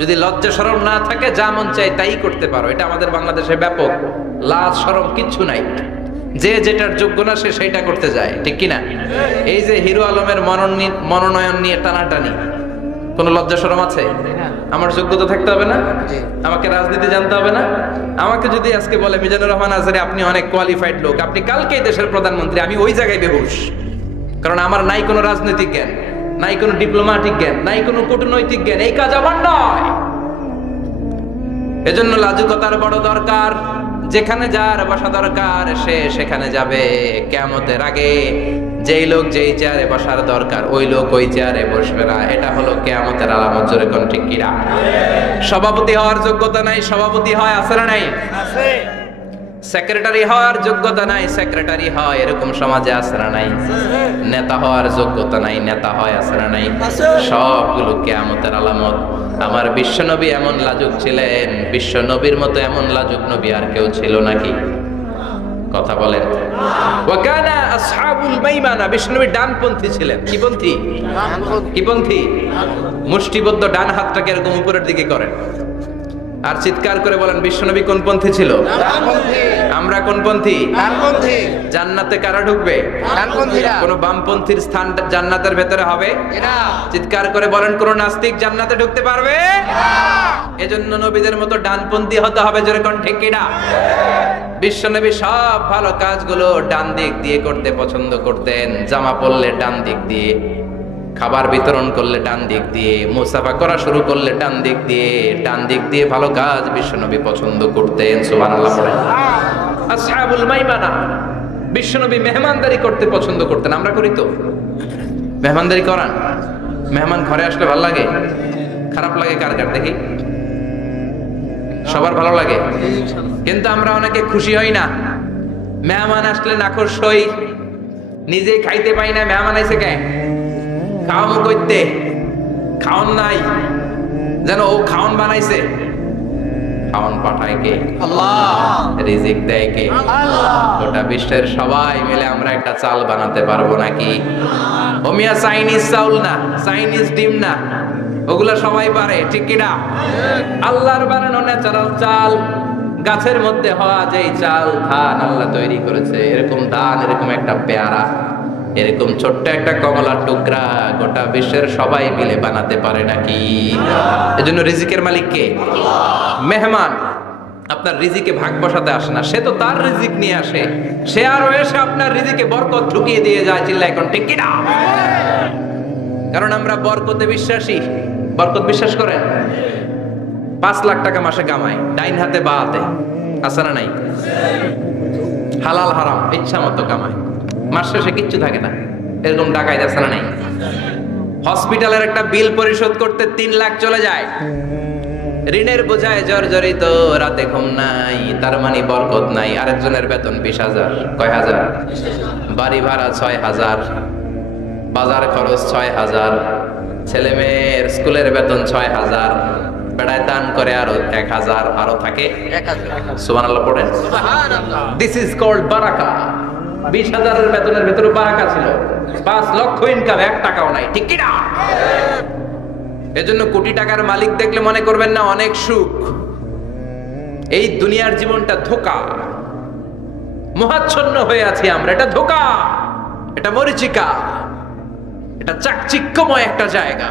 যদি লজ্জা শরম না থাকে যা মন চাই তাই করতে পারো। এটা আমাদের বাংলাদেশে ব্যাপক, লাজ শরম কিচ্ছু নাই, যে যেটার যোগ্য না সে সেইটা করতে যায়, ঠিক কি না? এই যে হিরো আলমের মনোনয়ন নিয়ে টানাটানি, কোন লজ্জা শরম আছে? আমার যোগ্যতা থাকতে হবে না? আমাকে রাজনীতি জানতে হবে না? আমাকে যদি আজকে বলে মিজানুর রহমান আজহারি আপনি অনেক কোয়ালিফাইড লোক, আপনি কালকেই দেশের প্রধানমন্ত্রী, আমি ওই জায়গায় বেহুশ, কারণ আমার নাই কোনো রাজনৈতিক জ্ঞান, নাই কোনো ডিপ্লোম্যাটিক জ্ঞান, নাই কোনো কূটনৈতিক জ্ঞান, এই কাজ আমার নয়। এজন্য লাজুকতার বড় দরকার। যেখানে যার বসা দরকার সে সেখানে যাবে। কিয়ামতের আগে যেই লোক যেই চেয়ারে বসার দরকার ওই লোক ওই চেয়ারে বসবে না, এটা হলো কিয়ামতের আলামত। জোরে কোন ঠিক কিনা? সভাপতি হওয়ার যোগ্যতা নাই, সভাপতি হয়, আছে না নাই? আছে। সেক্রেটারি হওয়ার যোগ্যতা নাই, সেক্রেটারি হয়, এরকম সমাজে আছে না নাই? নেতা হওয়ার যোগ্যতা নাই, নেতা হয়, আছে না নাই? সবগুলো কিয়ামতের আলামত। আমার বিশ্বনবী এমন লাজুক ছিলেন, বিশ্বনবীর মতো এমন লাজুক নবী আর কেউ ছিল নাকি? কথা বলেন। ওয়া কানা আসহাবুল মাইমানা, বিশ্বনবী ডানপন্থী ছিলেন। কি পন্থী? কি পন্থী? মুষ্টিবদ্ধ ডান হাতটাকে এরকম উপরের দিকে করেন আর চিৎকার করে বলেন, বিশ্বনবী কোন পন্থী ছিল? আমরা কোন পন্থী? ডানপন্থী। জান্নাতে কারা ঢুকবে? ডানপন্থীরা। কোন বামপন্থীর স্থান জান্নাতের ভেতরে হবে না। চিৎকার করে বলেন, কোন নাস্তিক জান্নাতে ঢুকতে পারবে না। এজন্য নবীদের মতো ডানপন্থী হতে হবে। জোরে কোন ঠিক কিনা? বিশ্বনবী সব ভালো কাজগুলো ডান দিক দিয়ে করতে পছন্দ করতেন। জামা পরলে ডান দিক দিয়ে, খাবার বিতরণ করলে ডান দিক দিয়ে, মুসাফা করা শুরু করলে ডান দিক দিয়ে, ডান দিক দিয়ে ভালো কাজ বিশ্বনবী পছন্দ করতেন। সুবহানাল্লাহ পড়েন। আসহাবুল মাইমানা, বিশ্বনবী মেহমানদারি করতে পছন্দ করতেন। আমরা করি তো? মেহমানদারি করান? মেহমান ঘরে আসলে ভালো লাগে? খারাপ লাগে কার কার দেখি? সবার ভালো লাগে, কিন্তু আমরা অনেকে খুশি হই না। মেহমান আসলে নাখোশ হই, নিজে খাইতে পাই না, মেহমান আইছে কে? খাওয়ান করতে, খাওয়ান নাই, যেন ও খাওয়ান বানাইছে। খাওয়ান পাঠায় কে? আল্লাহ। রিজিক দেয় কে? আল্লাহ। গোটা বিশ্বের সবাই মিলে আমরা একটা চাল বানাতে পারবো নাকি? ওমিয়া চাইনিজ চাউল না, চাইনিজ ডিম না, ওগুলা সবাই পারে, ঠিক কিনা? আল্লাহর বানানো ন্যাচারাল চাল, গাছের মধ্যে হওয়া যেই চাল, ধান আল্লাহ তৈরি করেছে, এরকম ধান, এরকম একটা পেয়ারা, এরকম ছোট্ট একটা কমলার টুকরা গোটা বিশ্বের সবাই মিলে বানাতে পারে নাকি? এজন্য রিজিকের মালিক কে? মেহমান। আপনার রিজিকে ভাগ বসাতে আসে না, সে তো তার রিজিক নিয়ে আসে, সে আরো এসে আপনার রিজিকে বরকত ঢুকিয়ে দিয়ে যায়। চিল্লা এখন ঠিক কিনা? কারণ আমরা বরকতে বিশ্বাসী। বরকত বিশ্বাস করেন? 5 লাখ টাকা মাসে কামাই, ডাইন হাতে বা হাতে, আছে না নাই? হালাল হারাম ইচ্ছা মতো কামাই, মাস শেষে কিচ্ছু থাকে না, এরকম ডাকাই আছে না নাই? হসপিটালের একটা বিল পরিশোধ করতে 3 লাখ চলে যায়, ঋণের বোঝায় জর্জরিত, রাতে ঘুম নাই, তার মানে বরকত নাই। আরেকজনের বেতন 20,000, কয় হাজার? বাড়ি ভাড়া 6,000, বাজার খরচ 6,000, ছেলে মেয়ের স্কুলের বেতন 6,000, বেড়ায় দান করে আরো 1,000, আরো থাকে। সুবহানাল্লাহ পড়েন। দিস ইজ কল্ড বারাকা। 20,000 বেতনের ভেতরে বারাকা ছিল, 5 লক্ষ ইনকাম, 1 টাকাও নাই, ঠিক কি না? এজন্য কোটি টাকার মালিক দেখলে মনে করবেন না অনেক সুখ। এই দুনিয়ার জীবনটা ধোঁকা, মোহাচ্ছন্ন হয়ে আছি আমরা। এটা ধোঁকা, এটা মরিচিকা, এটা চাকচিক্যময় একটা জায়গা।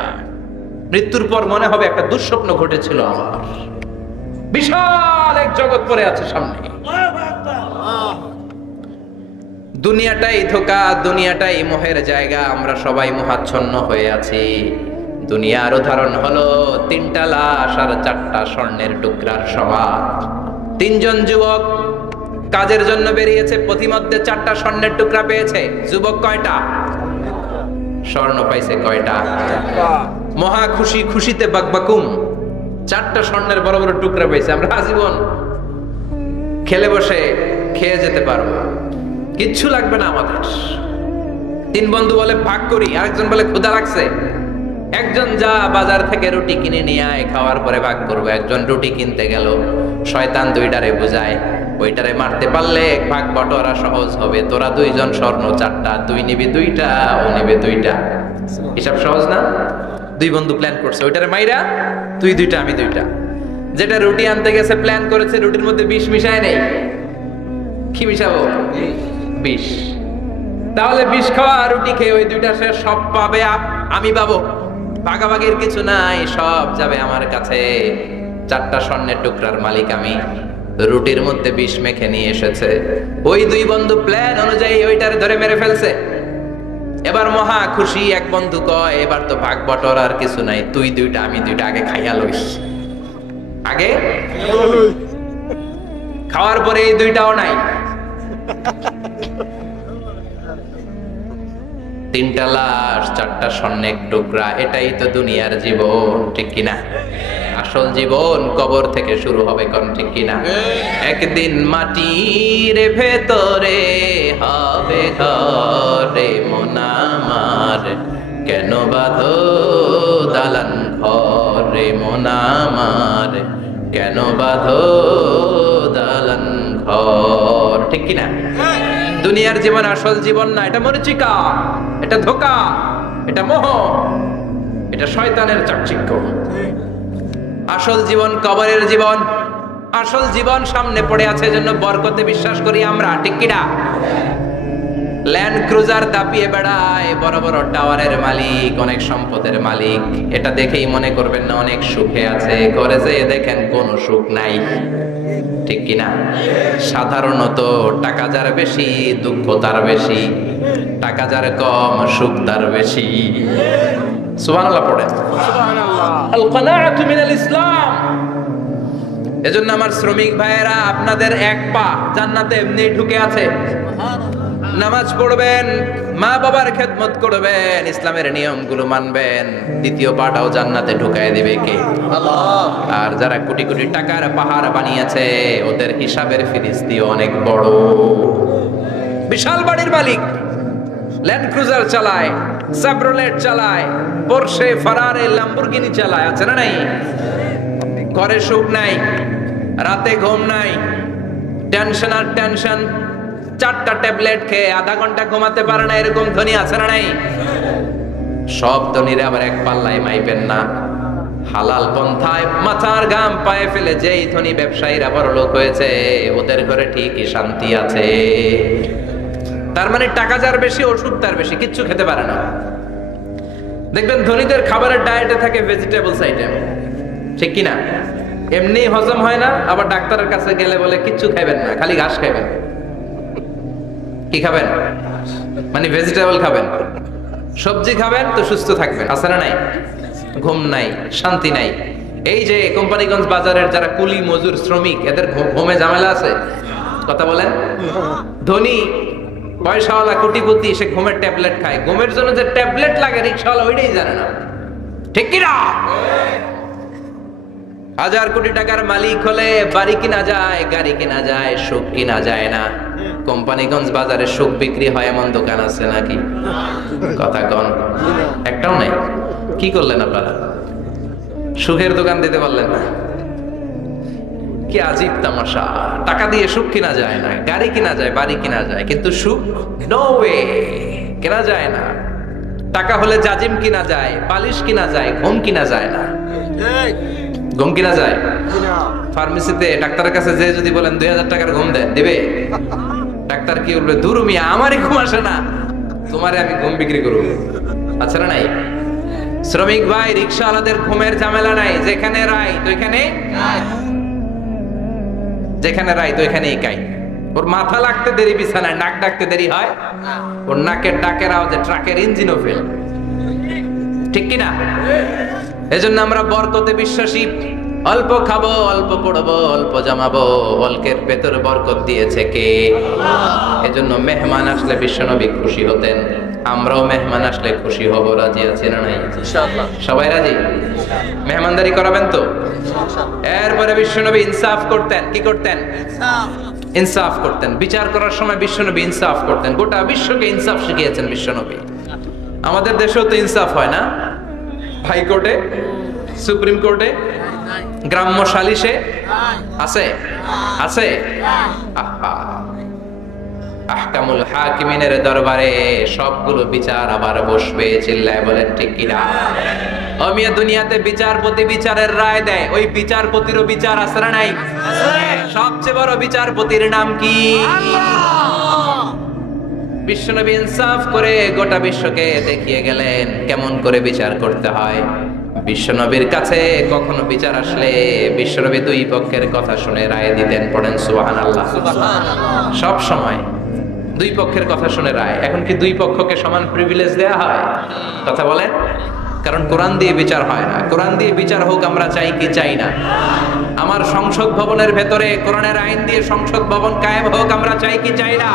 মৃত্যুর পর মনে হবে একটা দুঃস্বপ্ন ঘটেছিল আমার, বিশাল এক জগৎ পড়ে আছে সামনে। দুনিয়াটাই ধোঁকা, দুনিয়াটাই মোহের জায়গা, আমরা সবাই মোহাচ্ছন্ন হয়ে আছি। দুনিয়ার উদাহরণ হলো 3টা লাশ আর 4টা স্বর্ণের টুকরার সমান। 3 জন যুবক কাজের জন্য বেরিয়েছে, পথিমধ্যে 4টা স্বর্ণের টুকরা পেয়েছে। যুবক কয়টা? স্বর্ণ পাইছে কয়টা? মহা খুশি, খুশিতে বাকবাকুম, 4টা স্বর্ণের বড় বড় টুকরা পেয়েছে। আমরা আজীবন খেলে বসে খেয়ে যেতে পারবো, কিচ্ছু লাগবে না আমাদের। 3 বন্ধু বলে ভাগ করি, আরেকজন বলে ক্ষুধা লাগছে। একজন যা বাজার থেকে রুটি কিনে নিয়ে আয়, খাওয়ার পরে ভাগ করবো। একজন রুটি কিনতে গেল, শয়তান 2টারে বুঝায়, ওইটারে মারতে পারলে ভাগ বটোয়ারা সহজ হবে। তোরা 2 জন স্বর্ণ 4টা, তুই নিবি 2টা, ও নিবে 2টা। হিসাব সহজ না? 2 বন্ধু প্ল্যান করছে, ওইটারে মাইরা তুই 2টা, আমি 2টা। যেটা রুটি আনতে গেছে প্ল্যান করেছে, রুটির মধ্যে বিষ মিশায় নেই। কি মিশাবো? বিষ। তাহলে বিষ খাওয়া রুটি খেয়ে ওই 2টা সে সব পাবে, আমি পাবো। ভাগাভাগির কিছু নাই, সব যাবে আমার কাছে। 4টা স্বর্ণের টুকরার মালিক আমি। রুটির মধ্যে বিষ মেখে নিয়ে এসেছে। ওই 2 বন্ধু প্ল্যান অনুযায়ী ওইটারে ধরে মেরে ফেলছে। এবার মহা খুশি। এক বন্ধু কয়, এবার তো ভাগ বটর আর কিছু নাই, তুই 2টা, আমি 2টা, আগে খাইয়া লইস। আগে খাওয়ার পরে এই 2টাও নাই। 3টা লাশ, 4টা স্বর্ণের টুকরা, এটাই তো দুনিয়ার জীবন, ঠিক কিনা? আসল জীবন কবর থেকে শুরু হবে, কোন ঠিক কিনা? একদিন মাটির ভেতরে হবে ঘরে মন আমার, কেন বাঁধো দালান ঘরে মন আমার, কেন বাঁধো দালান ঘর, ঠিক কিনা? দুনিয়ার জীবন আসল জীবন না, এটা মরিচিকা, এটা ধোঁকা, এটা মোহ, এটা শয়তানের চাকচিক্য। আসল জীবন কবরের জীবন। আসল জীবন সামনে পড়ে আছে, এজন্য বরকতে বিশ্বাস করি আমরা, ঠিক কিনা? ল্যান্ড ক্রুজার দাপিয়ে বেড়ায়, বড় বড় টাওয়ারের মালিক, অনেক সম্পদের মালিক। এটা দেখেই মনে করবেন না অনেক সুখে আছে, ঘরে যেয়ে দেখেন কোনো সুখ নাই, ঠিক কিনা? সাধারণত টাকা যার বেশি দুঃখ তার বেশি, টাকা যার কম সুখ তার বেশি। সুবহানাল্লাহ পড়েন। আল কানাআতু মিনাল ইসলাম। এজন্য আমার শ্রমিক ভাইয়েরা, আপনাদের 1 পা জান্নাতে এমনি ঢুকে আছে। নামাজ পড়বেন, মা বাবার খেদমত করবেন, ইসলামের নিয়মগুলো মানবেন, 2য় পাটাও জান্নাতে ঢুকায় দিবে কে? আল্লাহ। আর যারা কোটি কোটি টাকার পাহাড় বানিয়েছে, ওদের হিসাবের ফিরিস্তি অনেক বড়। বিশাল বাড়ির মালিক, ল্যান্ড ক্রুজার চালায়, সাবরোলেট চালায়, পোরশে, ফারারে, ল্যাম্বরগিনি চালায়, আছে না নাই? ঘরে সুখ নাই, রাতে ঘুম নাই, টেনশন আর টেনশন। 4টা ট্যাবলেট খেয়ে আধা ঘন্টা ঘুমাতে পারে না, এরকম ধনী আছে না নাই? সব ধনীরা আবার এক পাল্লায় মাইবেন না। হালাল পন্থায় মাথার ঘাম পায়ে ফেলে যেই ধনী ব্যবসায়ীরা বড়লোক হয়েছে, ওদের ঘরে ঠিকই শান্তি আছে। তার মানে টাকা যার বেশি, ওষুধ তার বেশি, কিচ্ছু খেতে পারে না। দেখবেন ধনীদের খাবারের ডায়েটে থাকে ভেজিটেবলস আইটেম, ঠিক কিনা? এমনি হজম হয় না, আবার ডাক্তারের কাছে গেলে বলে কিচ্ছু খাবেন না, খালি ঘাস খাবেন। কি খাবেন? মানে ভেজিটেবল খাবেন, সবজি খাবেন তো সুস্থ থাকবেন। আছে না নাই? ঘুম নাই, শান্তি নাই। এই যে কোম্পানিগঞ্জ বাজারের যারা কুলি মজুর শ্রমিক, এদের ঘুমে ঝামেলা আছে? কথা বলেন। ধনী পয়সাওয়ালা কোটিপতি সে ঘুমের ট্যাবলেট খায়, ঘুমের জন্য যে ট্যাবলেট লাগে রিক্সাওয়ালা ওইটাই জানে না। ঠিক কি না? হাজার কোটি টাকার মালিক হলে বাড়ি কিনা যায়, গাড়ি কিনা যায়, সুখ কিনা যায় না। কোম্পানিগঞ্জ বাজারে সুখ বিক্রি হয় এমন দোকান আছে নাকি? কথা কন, একটাও নাই। কি করলেন আপনারা? সুখের দোকান দিতে পারলেন না। কি আজীব তামাশা! টাকা দিয়ে সুখ কিনা যায় না, গাড়ি কিনা যায়, বাড়ি কিনা যায়, কিন্তু সুখ নো ওয়ে, কেনা যায় না। টাকা হলে জাজিম কিনা যায়, পালিশ কিনা যায়, ঘুম কিনা যায় না। ঘুম কিনা যায়? ফার্মেসিতে ডাক্তারের কাছে যে যদি বলেন 2000 টাকার ঘুম দেন, দিবে? ডাক্তার কি বলবে? দূর মিয়া, আমারই ঘুম আসে না, তোমারে আমি ঘুম বিক্রি করবো। আচ্ছা না নাই? শ্রমিক ভাই, রিক্সাওয়ালাদের ঘুমের ঝামেলা নাই। যেখানে রাই তো এখানে, যেখানে রাই তো এখানেই কাই। ওর মাথা লাগতে দেরি বিছানায়, নাক ডাকতে দেরি হয়, ওর নাকের ডাকের আওয়াজে ট্রাকের ইঞ্জিনও ফেল। ঠিক কিনা? এজন্য আমরা বরকতে বিশ্বাসী। অল্প খাবো, অল্প পড়বো, অল্প জামাবো, অল্পের ভেতর বরকত দিয়েছে কে? এজন্য মেহমান আসলে বিশ্বনবী খুশি হতেন, আমরাও মেহমান আসলে খুশি হব। রাজি আছি না নাই? ইনশাআল্লাহ। সবাই রাজি? মেহমানদারি করাবেন তো? এরপরে বিশ্বনবী ইনসাফ করতেন। কি করতেন? ইনসাফ করতেন। বিচার করার সময় বিশ্বনবী ইনসাফ করতেন। গোটা বিশ্বকে ইনসাফ শিখিয়েছেন বিশ্বনবী। আমাদের দেশেও তো ইনসাফ হয় না? হাইকোর্টে, সুপ্রিম কোর্টে, গ্রাম্য সালিশে আছে? আছে? আহা, আহকামুল হাকিমিনের দরবারে সবগুলো বিচার আবার বসবে। চিল্লায় বলেন ঠিক কিনা? অমিয়া দুনিয়াতে বিচারপতি বিচারের রায় দেয়, ওই বিচারপতিরও বিচার আছে না নাই? সবচেয়ে বড় বিচারপতির নাম কি? বিশ্বনবী ইনসাফ করে গোটা বিশ্বকে দেখিয়ে গেলেন কেমন করে বিচার করতে হয়। বিশ্বনবীর কাছে কখনো বিচার আসলে বিশ্বনবী দুই পক্ষের কথা শুনে রায় দিতেন। পড়েন সুবহানাল্লাহ। সব সময় দুই পক্ষের কথা শুনে রায়। এখন কি দুই পক্ষকে সমান প্রিভিলেজ দেয়া হয়? কথা বলেন। কারণ কোরআন দিয়ে বিচার হয় না। কোরআন দিয়ে বিচার হোক আমরা চাই কি চাই না? আমার সংসদ ভবনের ভেতরে কোরআনের আইন দিয়ে সংসদ ভবন কায়েম হোক আমরা চাই কি চাই না?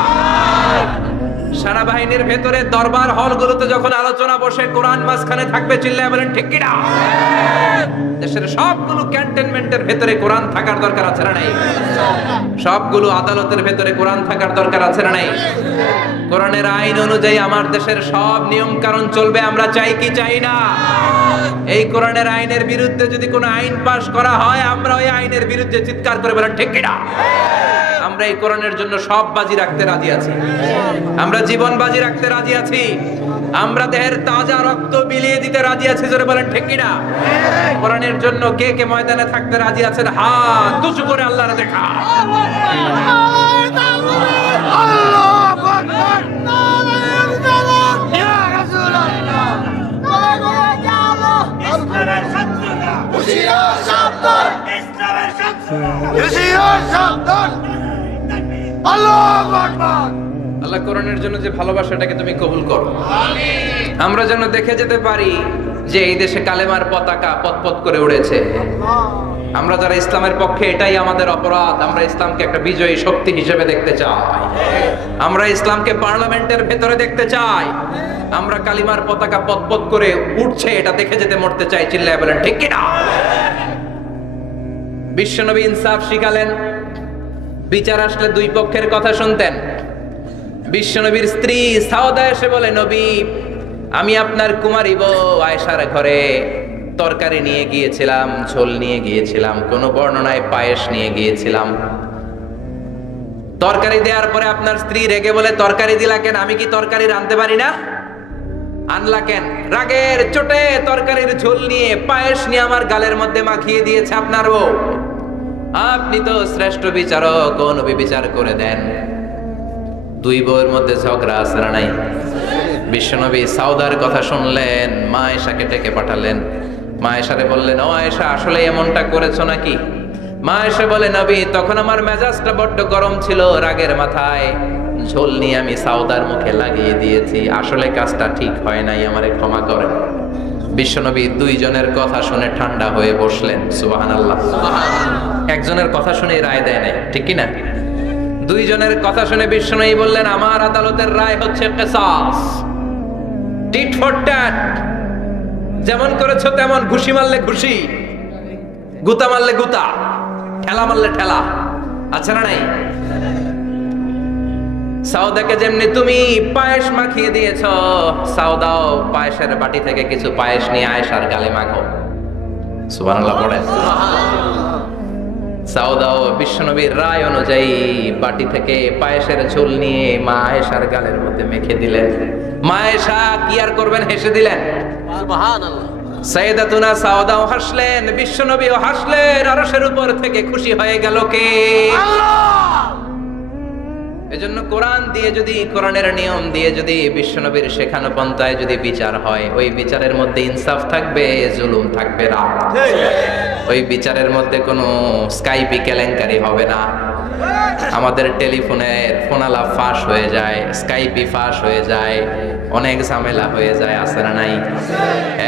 সেনাবাহিনীর ভেতরে দরবার হলগুলোতে যখন আলোচনা বসে কোরআন মাঝখানে থাকবে। চিল্লায় বলেন ঠিক কিনা? দেশের সবগুলো ক্যান্টনমেন্টের ভেতরে কোরআন থাকার দরকার আছে না নাই? সবগুলো আদালতের ভেতরে কোরআন থাকার দরকার আছে না নাই? কোরআনের আইন অনুযায়ী আমার দেশের সব নিয়ম কানুন চলবে আমরা চাই কি চাই না? এই কোরআনের আইনের বিরুদ্ধে যদি কোনো আইন পাশ করা হয় আমরা ওই আইনের বিরুদ্ধে চিৎকার করে বলেন ঠিক কিনা? আমরা এই কোরআনের জন্য সব বাজি রাখতে রাজি আছি। আমরা জীবন বাজি রাখতে রাজি আছি। আমরা দেহের তাজা রক্ত বিলিয়ে দিতে রাজি আছি। জোরে বলেন ঠিক কিনা? কোরআনের জন্য কে কে ময়দানে থাকতে রাজি আছেন? হাত উঁচু করে আল্লাহর দেখা। আল্লাহ কোরআনের জন্য যে ভালোবাসাটাকে তুমি কবুল করো। আমরা যেন দেখে যেতে পারি যে এই দেশে কালেমার পতাকা পতপত করে উড়েছে। আমরা যারা ইসলামের পক্ষে, এটাই আমাদের অপরাধ। আমরা ইসলামকে একটা বিজয়ী শক্তি হিসেবে দেখতে চাই। আমরা ইসলামকে পার্লামেন্টের ভেতরে দেখতে চাই। আমরা কালিমার পতাকা পতপত করে উঠছে এটা দেখে যেতে মরতে চাই। চিল্লায় বলেন ঠিক কিনা? বিশ্বনবী ইনসাফ শিখালেন। বিচার আসলে দুই পক্ষের কথা শুনতেন। বিশ্বনবীর স্ত্রী সাউদা এসে বলে, নবী আমি আপনার কুমারী বউ আয়েশার ঘরে তরকারি নিয়ে গিয়েছিলাম, ঝোল নিয়ে গিয়েছিলাম, কোন বর্ণনায় পায়েস নিয়ে গিয়েছিলাম। তরকারি দেওয়ার পরে আপনার স্ত্রী রেগে বলে, তরকারি দিলা কেন? আমি কি তরকারি রাঁধতে পারি না? আনলা কেন? রাগের চোটে তরকারির ঝোল নিয়ে পায়েস নিয়ে আমার গালের মধ্যে মাখিয়ে দিয়েছে আপনার বউ। আপনি তো শ্রেষ্ঠ বিচারক, ও নবী বিচার করে দেন। দুই বউয়ের মধ্যে ঝগড়া আছে না নাই? বিশ্বনবী সাউদার কথা শুনলেন, মা আয়েশাকে ডেকে পাঠালেন। মা আয়েশারে বললেন, ও আয়েশা আসলে এমনটা করেছো নাকি? মা এসে বলে, নবী তখন আমার মেজাজটা বড্ড গরম ছিল, রাগের মাথায় ঝোল নিয়ে আমি সাউদার মুখে লাগিয়ে দিয়েছি, আসলে কাজটা ঠিক হয় নাই, আমারে ক্ষমা করেন। বিশ্বনবী দুইজনের কথা শুনে ঠান্ডা হয়ে বসলেন। সুবহানাল্লাহ। একজনের কথা শুনে রায় দেয় নাই, ঠিক কি না? দুইজনের কথা শুনে বিশ্বনবী বললেন, আমার আদালতের রায় হচ্ছে কিসাস, টিট ফর ট্যাট। যেমন করেছো তেমন, ঘুষি মারলে ঘুষি, গুতা মারলে গুতা, ঠেলা মারলে ঠেলা, আচ্ছা না নাই? সাউদাকে যেমনি তুমি পায়েস মাখিয়ে দিয়েছ, সাউদাও পায়েসের বাটি থেকে কিছু পায়েস নিয়ে আয়েশার গালে মাখো। সুবহানাল্লাহ পড়ে। সাউদাও বিশ্বনবীর রায় অনুযায়ী বাটি থেকে পায়েসের ঝোল নিয়ে মা আয়েশার গালের মধ্যে মেখে দিলেন। মা আয়েশা কি আর করবেন, হেসে দিলেন। সুবহানাল্লাহ। সাইয়েদাতুনা সাউদাও হাসলেন, বিশ্বনবীও হাসলেন। আরশের উপর থেকে খুশি হয়ে গেল কে? এজন্য কোরআন দিয়ে যদি, কোরআনের নিয়ম দিয়ে যদি, বিশ্বনবীর শেখানো পন্থায় যদি বিচার হয়, ওই বিচারের মধ্যে ইনসাফ থাকবে, জুলুম থাকবে না। ওই বিচারের মধ্যে কোনো স্কাইপি কেলেঙ্কারি হবে না। আমাদের টেলিফোনের ফোনালাপ ফাঁস হয়ে যায়, স্কাইপি ফাঁস হয়ে যায়, অনেক ঝামেলা হয়ে যায়, আছে না নাই?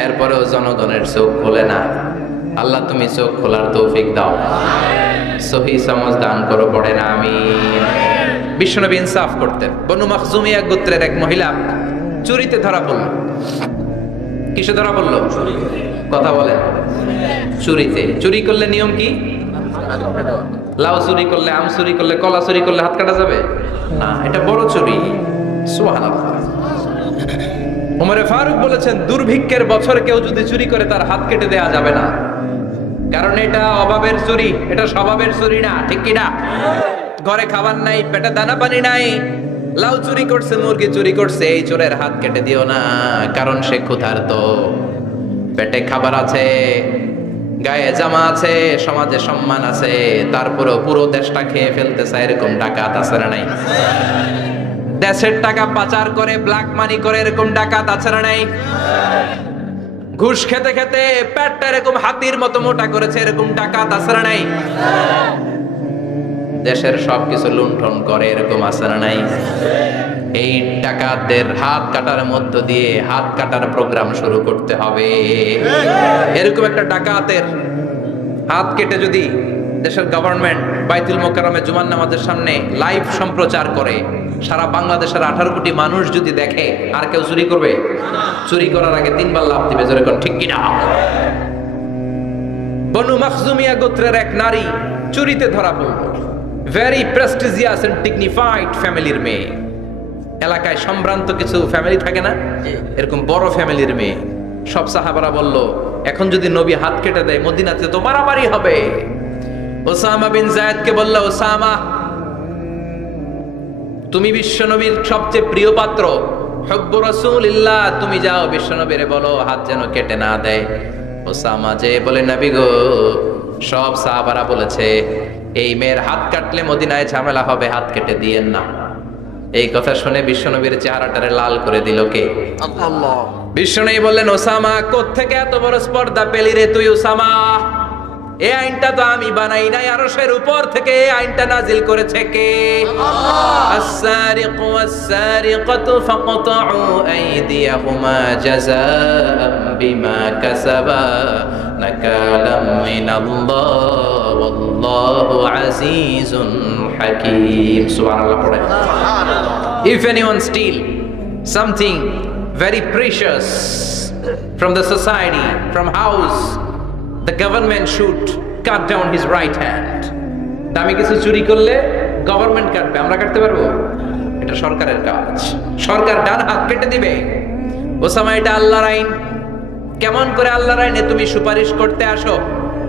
এরপরেও জনগণের চোখ খোলে না। আল্লাহ তুমি চোখ খোলার তৌফিক দাও, সহি সমাজ দান করো, পড়ে না আমিন। বিশ্বনবী ইনসাফ করতেন। বনু মাখজুমিয়া গোত্রের এক মহিলা চুরিতে ধরা পড়ল। কিসে ধরা পড়ল? কথা বলেন। চুরিতে। চুরি করলে নিয়ম কি? লাউ চুরি করলে, আম চুরি করলে, কলা চুরি করলে হাত কাটা যাবে না, এটা বড় চুরি। সুবহানাল্লাহ। ওমরে ফারুক বলেছেন, দুর্ভিক্ষের বছর কেউ যদি চুরি করে তার হাত কেটে দেয়া যাবে না, কারণ এটা অভাবের চুরি, এটা স্বভাবের চুরি না, ঠিক কি না? ঘরে খাবার নাই, পেটে দানা পানি নাই, লাউ চুরি করছে, মুরগি চুরি করছে, এই চোরের হাত কেটে দিও না, কারণ সে ক্ষুধার্ত। পেটে খাবার আছে, গায়ে জামা আছে, সমাজে সম্মান আছে, তারপরেও পুরো দেশটা খেয়ে ফেলতেছে, এরকম ডাকাত আছে না নাই? দেশের টাকা পাচার করে, ব্ল্যাক মানি করে, এরকম ডাকাত আছে না নাই? ঘুষ খেতে খেতে পেটটা এরকম হাতির মতো মোটা করেছে, এরকম ডাকাত আছে না নাই? দেশের সবকিছু লুণ্ঠন করে, এরকম আছে না নাই? এই ডাকাতদের হাত কাটার মধ্য দিয়ে হাত কাটার প্রোগ্রাম শুরু করতে হবে। এরকম একটা ডাকাতের হাত কেটে যদি দেশের গভর্নমেন্ট বাইতুল মোকাররমে জুমার নামাজের সামনে লাইভ সম্প্রচার করে, সারা বাংলাদেশের 18 কোটি মানুষ যদি দেখে, আর কেউ চুরি করবে? চুরি করার আগে 3 বার লাফ দিবে, যেরকম, ঠিক কিনা? বনু মাখজুমিয়া গোত্রের এক নারী চুরিতে ধরা পড়ল। ভেরি প্রেস্টিজিয়াস এন্ড ডিগনিফাইড ফ্যামিলির মেয়ে। এলাকায় সম্ভ্রান্ত কিছু ফ্যামিলি থাকে না, এরকম বড় ফ্যামিলির মেয়ে। সব সাহাবারা বলল, এখন যদি নবী হাত কেটে দেয়, মদিনাতে তো মারামারি হবে। ওসামা বিন যায়েদকে বলল, ওসামা, তুমি বিশ্বনবীর সবচেয়ে প্রিয় পাত্র, হুব্বু রাসূলিল্লাহ, তুমি যাও বিশ্বনবীরে বলো হাত যেন কেটে না দেয়। ওসামা যে বলে, নবী গো, সব সাহাবারা বলেছে এই মেয়ের হাত কাটলে মদিনায় ঝামেলা হবে, হাত কেটে দিয়েন না। এই কথা শুনে বিশ্বনবীর চেহারাটারে লাল করে দিল কে? আল্লাহ। বিশ্বনবী বললেন, ওসামা, কোত্থেকে এত বড় স্পর্ধা পেলি রে তুই ওসামা? এই আইনটা তো আমি বানাই নাই, আরশের উপর থেকে এই আইনটা নাজিল করেছে কে? আস-সারিকু ওয়াস-সারিকাতু ফাকতাউ আইদিয়াহুমা জাযাআম বিমা কাসাবা নাকালাম মিনাল্লাহ ওয়াল্লাহু আজিজুন হাকীম। সুবহানাল্লাহ পড়ে। If anyone steal something very precious from the society, from house, the government should cut down his right hand. দামি কিছু চুরি করলে গভর্নমেন্ট কাটবে, আমরা কাটতে পারবো? এটা সরকারের কাজ, সরকার ডান হাত কেটে দিবে। ওসামা, এটা আল্লাহর আইন। কেমন করে আল্লাহর আইনে তুমি সুপারিশ করতে আসো?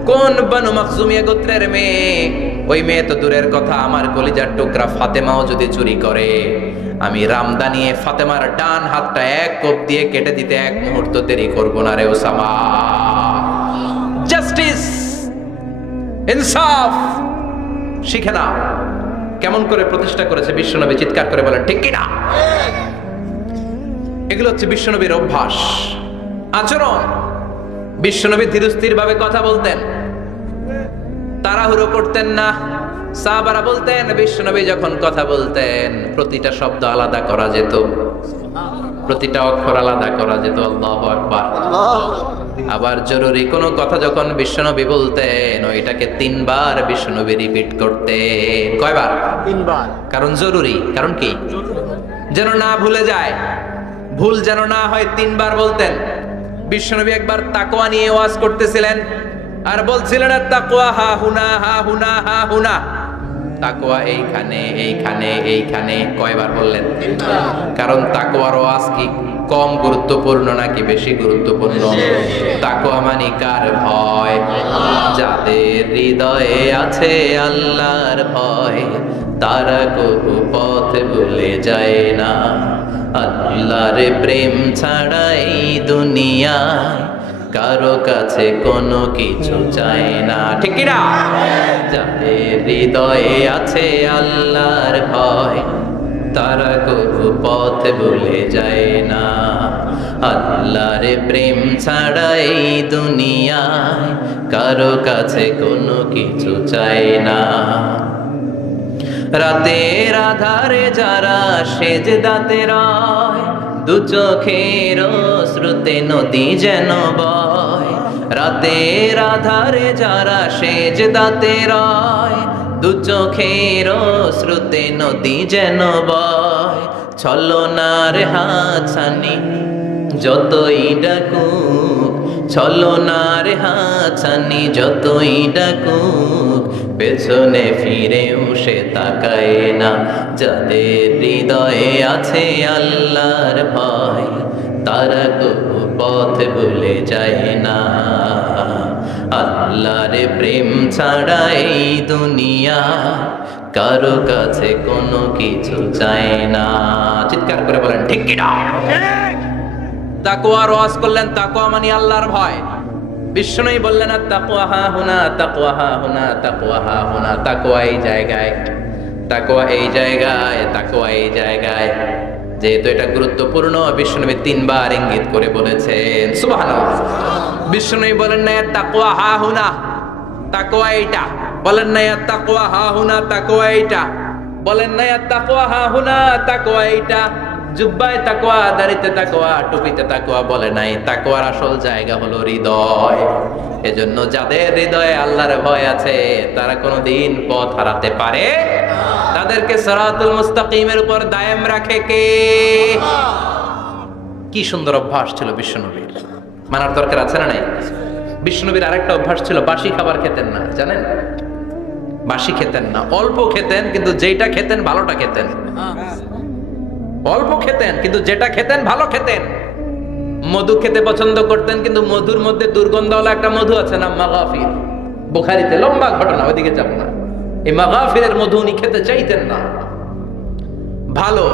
কোন বনু মাখজুমিয়া গোত্রের মেয়ে? ওই মেয়ে তো দূরের কথা, আমার কলিজার টুকরা ফাতেমাও যদি চুরি করে, আমি রামদা নিয়ে ফাতেমার ডান হাতটা এক কোপ দিয়ে কেটে দিতে এক মুহূর্ত দেরি করব না রে ওসামা। জাস্টিস, ইনসাফ শিখে নাও। কেমন করে প্রতিষ্ঠা করেছে বিশ্বনবী, চিৎকার করে বলেন, ঠিক কিনা? এগুলো হচ্ছে বিশ্বনবীর অভ্যাস, আচরণ। বিশ্বনবী ধীরস্থির ভাবে কথা বলতেন। তাড়াহুড়ো করতেন না। সাহাবারা বলতেন বিশ্বনবী যখন কথা বলতেন প্রতিটা শব্দ আলাদা করা যেত, প্রতিটা অক্ষর আলাদা করা যেত। আল্লাহু আকবার। আবার জরুরি কোনো কথা যখন বিশ্বনবী বলতেন ওইটাকে 3 বার বিশ্বনবী রিপিট করতেন। কয়বার? 3 বার। কারণ জরুরি। কারণ কি? যেন না ভুলে যায়, ভুল যেন না হয় 3 বার বলতেন। বিশ্বনবী একবার তাকওয়া নিয়ে ওয়াজ করতেছিলেন আর বলছিলেন তাকওয়া হা হুনা হা হুনা হা হুনা। তাকওয়া এইখানে এইখানে এইখানে। কয়বার বললেন? কারণ তাকওয়ার ওয়াজ কি কম গুরুত্বপূর্ণ নাকি বেশি গুরুত্বপূর্ণ? তাকওয়া মানে কার ভয়? যাদের হৃদয়ে আছে আল্লাহর ভয় তারা কবু পথ ভুলে যায় না। আল্লাহর প্রেম ছাড়া এই দুনিয়ায় কারো কাছে কোনো কিছু চায় না। ঠিক কি না? যাদের হৃদয়ে আছে আল্লাহর ভয় তারা কবু পথ ভুলে যায় না। আল্লাহর প্রেম ছাড়া এই দুনিয়ায় কারো কাছে কোনো কিছু চায় না। রাতের আধারে যারা সেজদাতে রয় দু চোখের শ্রুতে নদী যেন বয়। রাতের আধারে যারা সেজদাতে রয় দু চোখের শ্রুতে নদী যেন বয়। ছলনার হাতছানি যতই ডাকুক, ছলনার হাতছানি যতই ডাকুক পেছনে ফিরেও সে তাকায় না। যাদের হৃদয়ে আছে আল্লাহর ভয় তারা কবু পথ ভুলে যায় না। আল্লাহর প্রেম ছাড়া এই দুনিয়া কারো কাছে কোনো কিছু চায় না। চিৎকার করে বলেন ঠিক কি না? তাকওয়ার ওয়াজ করলেন। তাকওয়া মানে আল্লাহর ভয়। বিষ্ণুই বললেন তাকওয়া হা হুনা তাকওয়া হা হুনা তাকওয়া হা হুনা। তাকওয়া এই জায়গায়, তাকওয়া এই জায়গায়, তাকওয়া এই জায়গায়। যেহেতু এটা গুরুত্বপূর্ণ বিষ্ণুনবী 3 বার ইঙ্গিত করে বলেছেন। সুবহানাল্লাহ। বিষ্ণুই বলেন না তাকওয়া হা হুনা, তাকওয়া এইটা। বলেন না তাকওয়া হা হুনা, তাকওয়া এইটা। বলেন না তাকওয়া হা হুনা, তাকওয়া এইটা। জুব্বায় তাকওয়া, দাড়িতে তাকওয়া, টুপিতে তাকওয়া বলে নাই। তাকওয়ার আসল জায়গা হলো হৃদয়। এজন্য যাদের হৃদয়ে আল্লাহর ভয় আছে তারা কোনোদিন পথ হারাতে পারে না। তাদেরকে সিরাতুল মুস্তাকিমের উপর দায়েম রাখে কে? কি সুন্দর অভ্যাস ছিল বিশ্বনবীর, মানার দরকার আছে না নাই? বিশ্বনবীর আরেকটা অভ্যাস ছিল, বাসি খাবার খেতেন না। জানেন? বাসি খেতেন না, অল্প খেতেন, কিন্তু যেটা খেতেন ভালোটা খেতেন। অল্প খেতেন কিন্তু যেটা খেতেন ভালো খেতেন। মধু খেতে পছন্দ করতেন, কিন্তু মধুর মধ্যে দুর্গন্ধওয়ালা একটা মধু আছে না, মাগাফির। বুখারীতে লম্বা ঘটনা, ওইদিকে যাব না। এই মাগাফিরের মধু উনি খেতে চাইতেন না। ভালো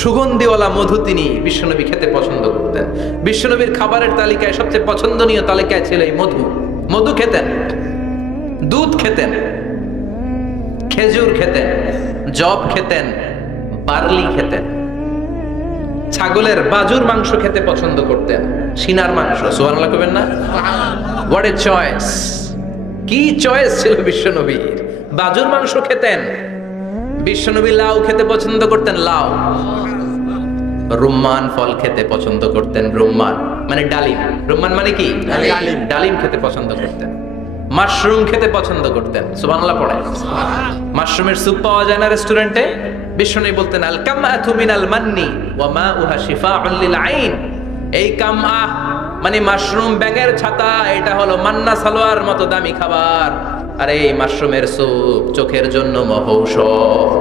সুগন্ধিওয়ালা মধু তিনি বিশ্বনবী খেতে পছন্দ করতেন। বিশ্বনবীর খাবারের তালিকায় সবচেয়ে পছন্দনীয় তালিকায় ছিল এই মধু। মধু খেতেন, দুধ খেতেন, খেজুর খেতেন, জব খেতেন, বার্লি খেতেন, ছাগলের বাজুর মাংস খেতে পছন্দ করতেন, সিনার মাংস। সুবহানাল্লাহ কইবেন না? What a choice! কি চয়েস ছিল বিশ্বনবীর! বাজুর মাংস খেতেন। বিশ্বনবী লাউ খেতে পছন্দ করতেন, লাউ। রুম্মান ফল খেতে পছন্দ করতেন, রুম্মান মানে ডালিম। রুম্মান মানে কি? ডালিম। ডালিম খেতে পছন্দ করতেন। মাশরুম খেতে পছন্দ করতেন। সুবহানাল্লাহ পড়ে। মাশরুমের স্যুপ পাওয়া যায় না রেস্টুরেন্টে? বিশ্বনবী বলতেন আল কামআতু মিনাল মান্নি ওয়া মাউহা শিফাউন লিল আইন। এই কামআ মানে মাশরুম, ব্যাঙের ছাতা, এটা হলো মান্না সালোয়ার মতো দামি খাবার। আর এই মাশরুমের স্যুপ চোখের জন্য মহৌষধ।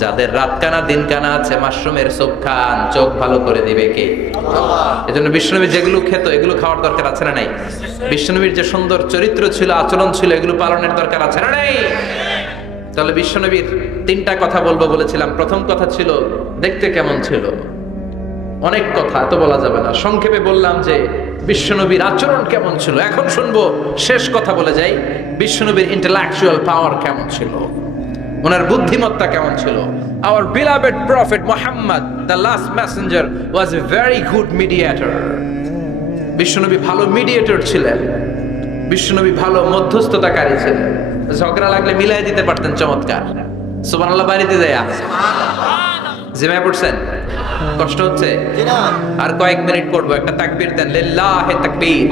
যাদের রাত কানা দিন কানা আছে মাশরুমের স্যুপ খান, চোখ ভালো করে দিবে কে? আল্লাহ। এজন্য বিশ্বনবী যেগুলো খেত এগুলো খাওয়ার দরকার আছে না নাই? বিশ্বনবীর যে সুন্দর চরিত্র ছিল, আচরণ ছিল, এগুলো পালনের দরকার আছে না নাই? তাহলে বিশ্বনবীর 3টা কথা বলবো বলেছিলাম। প্রথম কথা ছিল দেখতে কেমন ছিল। অনেক কথা এত বলা যাবে না, সংক্ষেপে বললাম যে বিশ্বনবীর আচরণ কেমন ছিল। এখন শুনবো, শেষ কথা বলে যাই, বিশ্বনবীর ইন্টেলেকচুয়াল পাওয়ার কেমন ছিল, ওনার বুদ্ধিমত্তা কেমন ছিল। Our beloved prophet Muhammad, the last messenger, was a very good mediator. বিশ্বনবী ভালো মিডিয়েটর ছিলেন, বিশ্বনবী ভালো মধ্যস্থতাকারী ছিলেন। ঝগড়া লাগলে মিলাই দিতে পারতেন চমৎকার। সুবহানাল্লাহ বাড়িতে যায়া জিমায় পড়ছেন, কষ্ট হচ্ছে? আর কয়েক মিনিট পড়বো, একটা তাকবীর দেন, লিল্লাহি তাকবীর।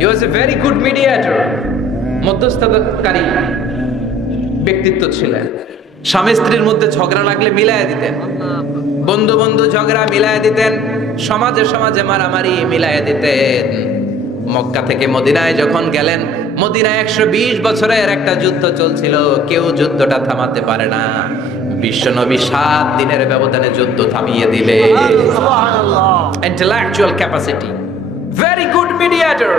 He was a very good mediator, মধ্যস্থতাকারী ব্যক্তিত্ব ছিলেন। স্বামী স্ত্রীর মধ্যে ঝগড়া লাগলে মিলাইয়া দিতেন, বন্ধু বন্ধু ঝগড়া মিলাইয়া দিতেন, সমাজে সমাজে মারামারি মিলাইয়া দিতেন। মক্কা থেকে মদিনায় যখন গেলেন, মদিনায় 120 বছরের একটা যুদ্ধ চলছিল, কেউ যুদ্ধটা থামাতে পারে না। বিশ্বনবী 7 দিনের ব্যবধানে যুদ্ধ থামিয়ে দিলে। Intellectual capacity, very good mediator.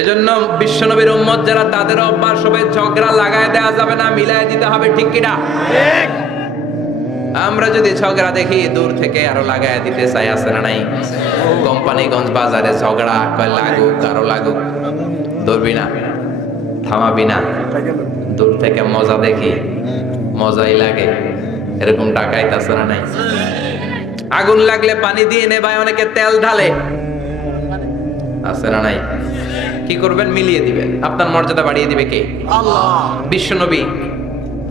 এজন্য বিশ্বনবীর উম্মত যারা, তাদের অভ্যাস হবে ঝগড়া লাগায় দেওয়া যাবে না, মিলায় দিতে হবে, ঠিক কিনা? আমরা যদি ঝগড়া দেখি দূর থেকে আরো লাগায় দিতে চাই, আছে না নাই? কোম্পানিগঞ্জ বাজারে ঝগড়া, কয় লাগুক আরো লাগুক, ধরবি না, থামাবি না, দূর থেকে মজা দেখি, মজাই লাগে, এরকম টাকাই আছে না নাই? আগুন লাগলে পানি দিয়ে নেবায়, অনেকে তেল ঢালে, আছে না নাই? কি করবেন? মিলিয়ে দিবেন। আপনার মর্যাদা বাড়িয়ে দিবে কে? আল্লাহ। বিশ্বনবী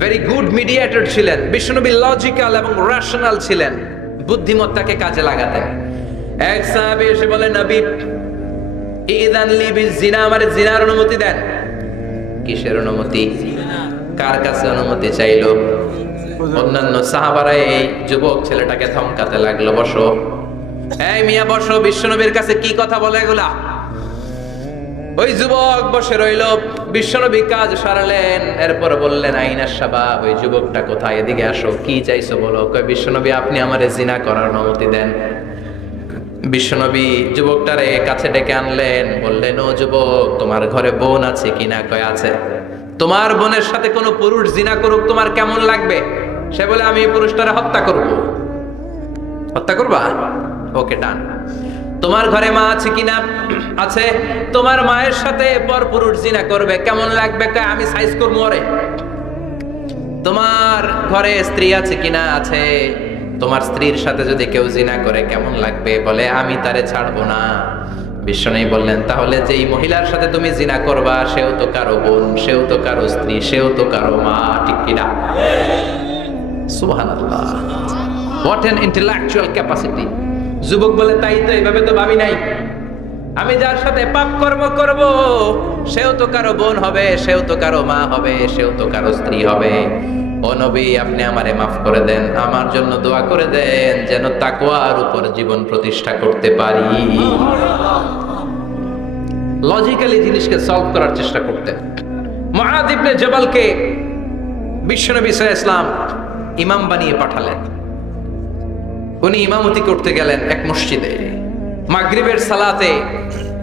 ভেরি গুড মিডিয়েটর ছিলেন। বিশ্বনবী লজিক্যাল এবং রেশনাল ছিলেন, বুদ্ধিমত্তাকে কাজে লাগাতেন। এক সাহাবী এসে বলে, নবী ইযান লি বিজিনা, আমারে জিনার অনুমতি দেন। কিসের অনুমতি? কার কাছে অনুমতি চাইলো? অন্যান্য সাহাবারা এই যুবক ছেলেটাকে ধমকাতে লাগলো, বসো, এই মিয়া বসো, বিশ্বনবীর কাছে কি কথা বলে এগুলা? ওই যুবক বসে রইল। বিশ্বনবী কাজ সারালেন, এরপর বললেন, আইনা শাবাব, ওই যুবকটা কোথায়, এদিকে আসো, কি চাইছো বলো। কয়, বিশ্বনবী আপনি আমারে জিনা করার অনুমতি দেন। বিশ্বনবী যুবকটারে কাছে ডেকে আনলেন, বললেন, ও যুবক, তোমার ঘরে বোন আছে কিনা? কয়, আছে। তোমার বোনের সাথে কোনো পুরুষ জিনা করুক, তোমার কেমন লাগবে? সে বলে, আমি এই পুরুষটারে হত্যা করব। হত্যা করবা? ওকে, ডান। তোমার ঘরে মা আছে কিনা? আছে। তোমার মায়ের সাথে পর পুরুষ জিনা করবে, কেমন লাগবে? কয়, আমি সাইজ করবো ওরে। তোমার ঘরে স্ত্রী আছে কিনা? আছে। তোমার স্ত্রীর সাথে যদি কেউ জিনা করে কেমন লাগবে? বলে, আমি তারে ছাড়বো না। বিশ্বনবী বললেন, তাহলে যেই মহিলার সাথে তুমি জিনা করবা, সেও তো কারো বোন, সেও তো কারো স্ত্রী, সেও তো কারো মা, ঠিক কিনা? সুবহানাল্লাহ, হোয়াট অ্যান ইন্টেলেকচুয়াল ক্যাপাসিটি। যুবক বলে, তাই তো, এইভাবে তো ভাবি নাই। আমি যার সাথে পাপ কর্ম করব, সেও তো কারো বোন হবে, সেও তো কারো মা হবে, সেও তো কারো স্ত্রী হবে। ও নবী, আপনি আমারে মাফ করে দেন, আমার জন্য দোয়া করে দেন, যেন তাকওয়ার উপর জীবন প্রতিষ্ঠা করতে পারি। লজিক্যালি জিনিসকে সলভ করার চেষ্টা করতেন। মুআয ইবনে জাবালকে বিশ্বনবী সাল্লাল্লাহু আলাইহি ওয়াসাল্লাম ইমাম বানিয়ে পাঠালেন। উনি ইমামতি করতে গেলেন এক মসজিদে। মাগরিবের সালাতে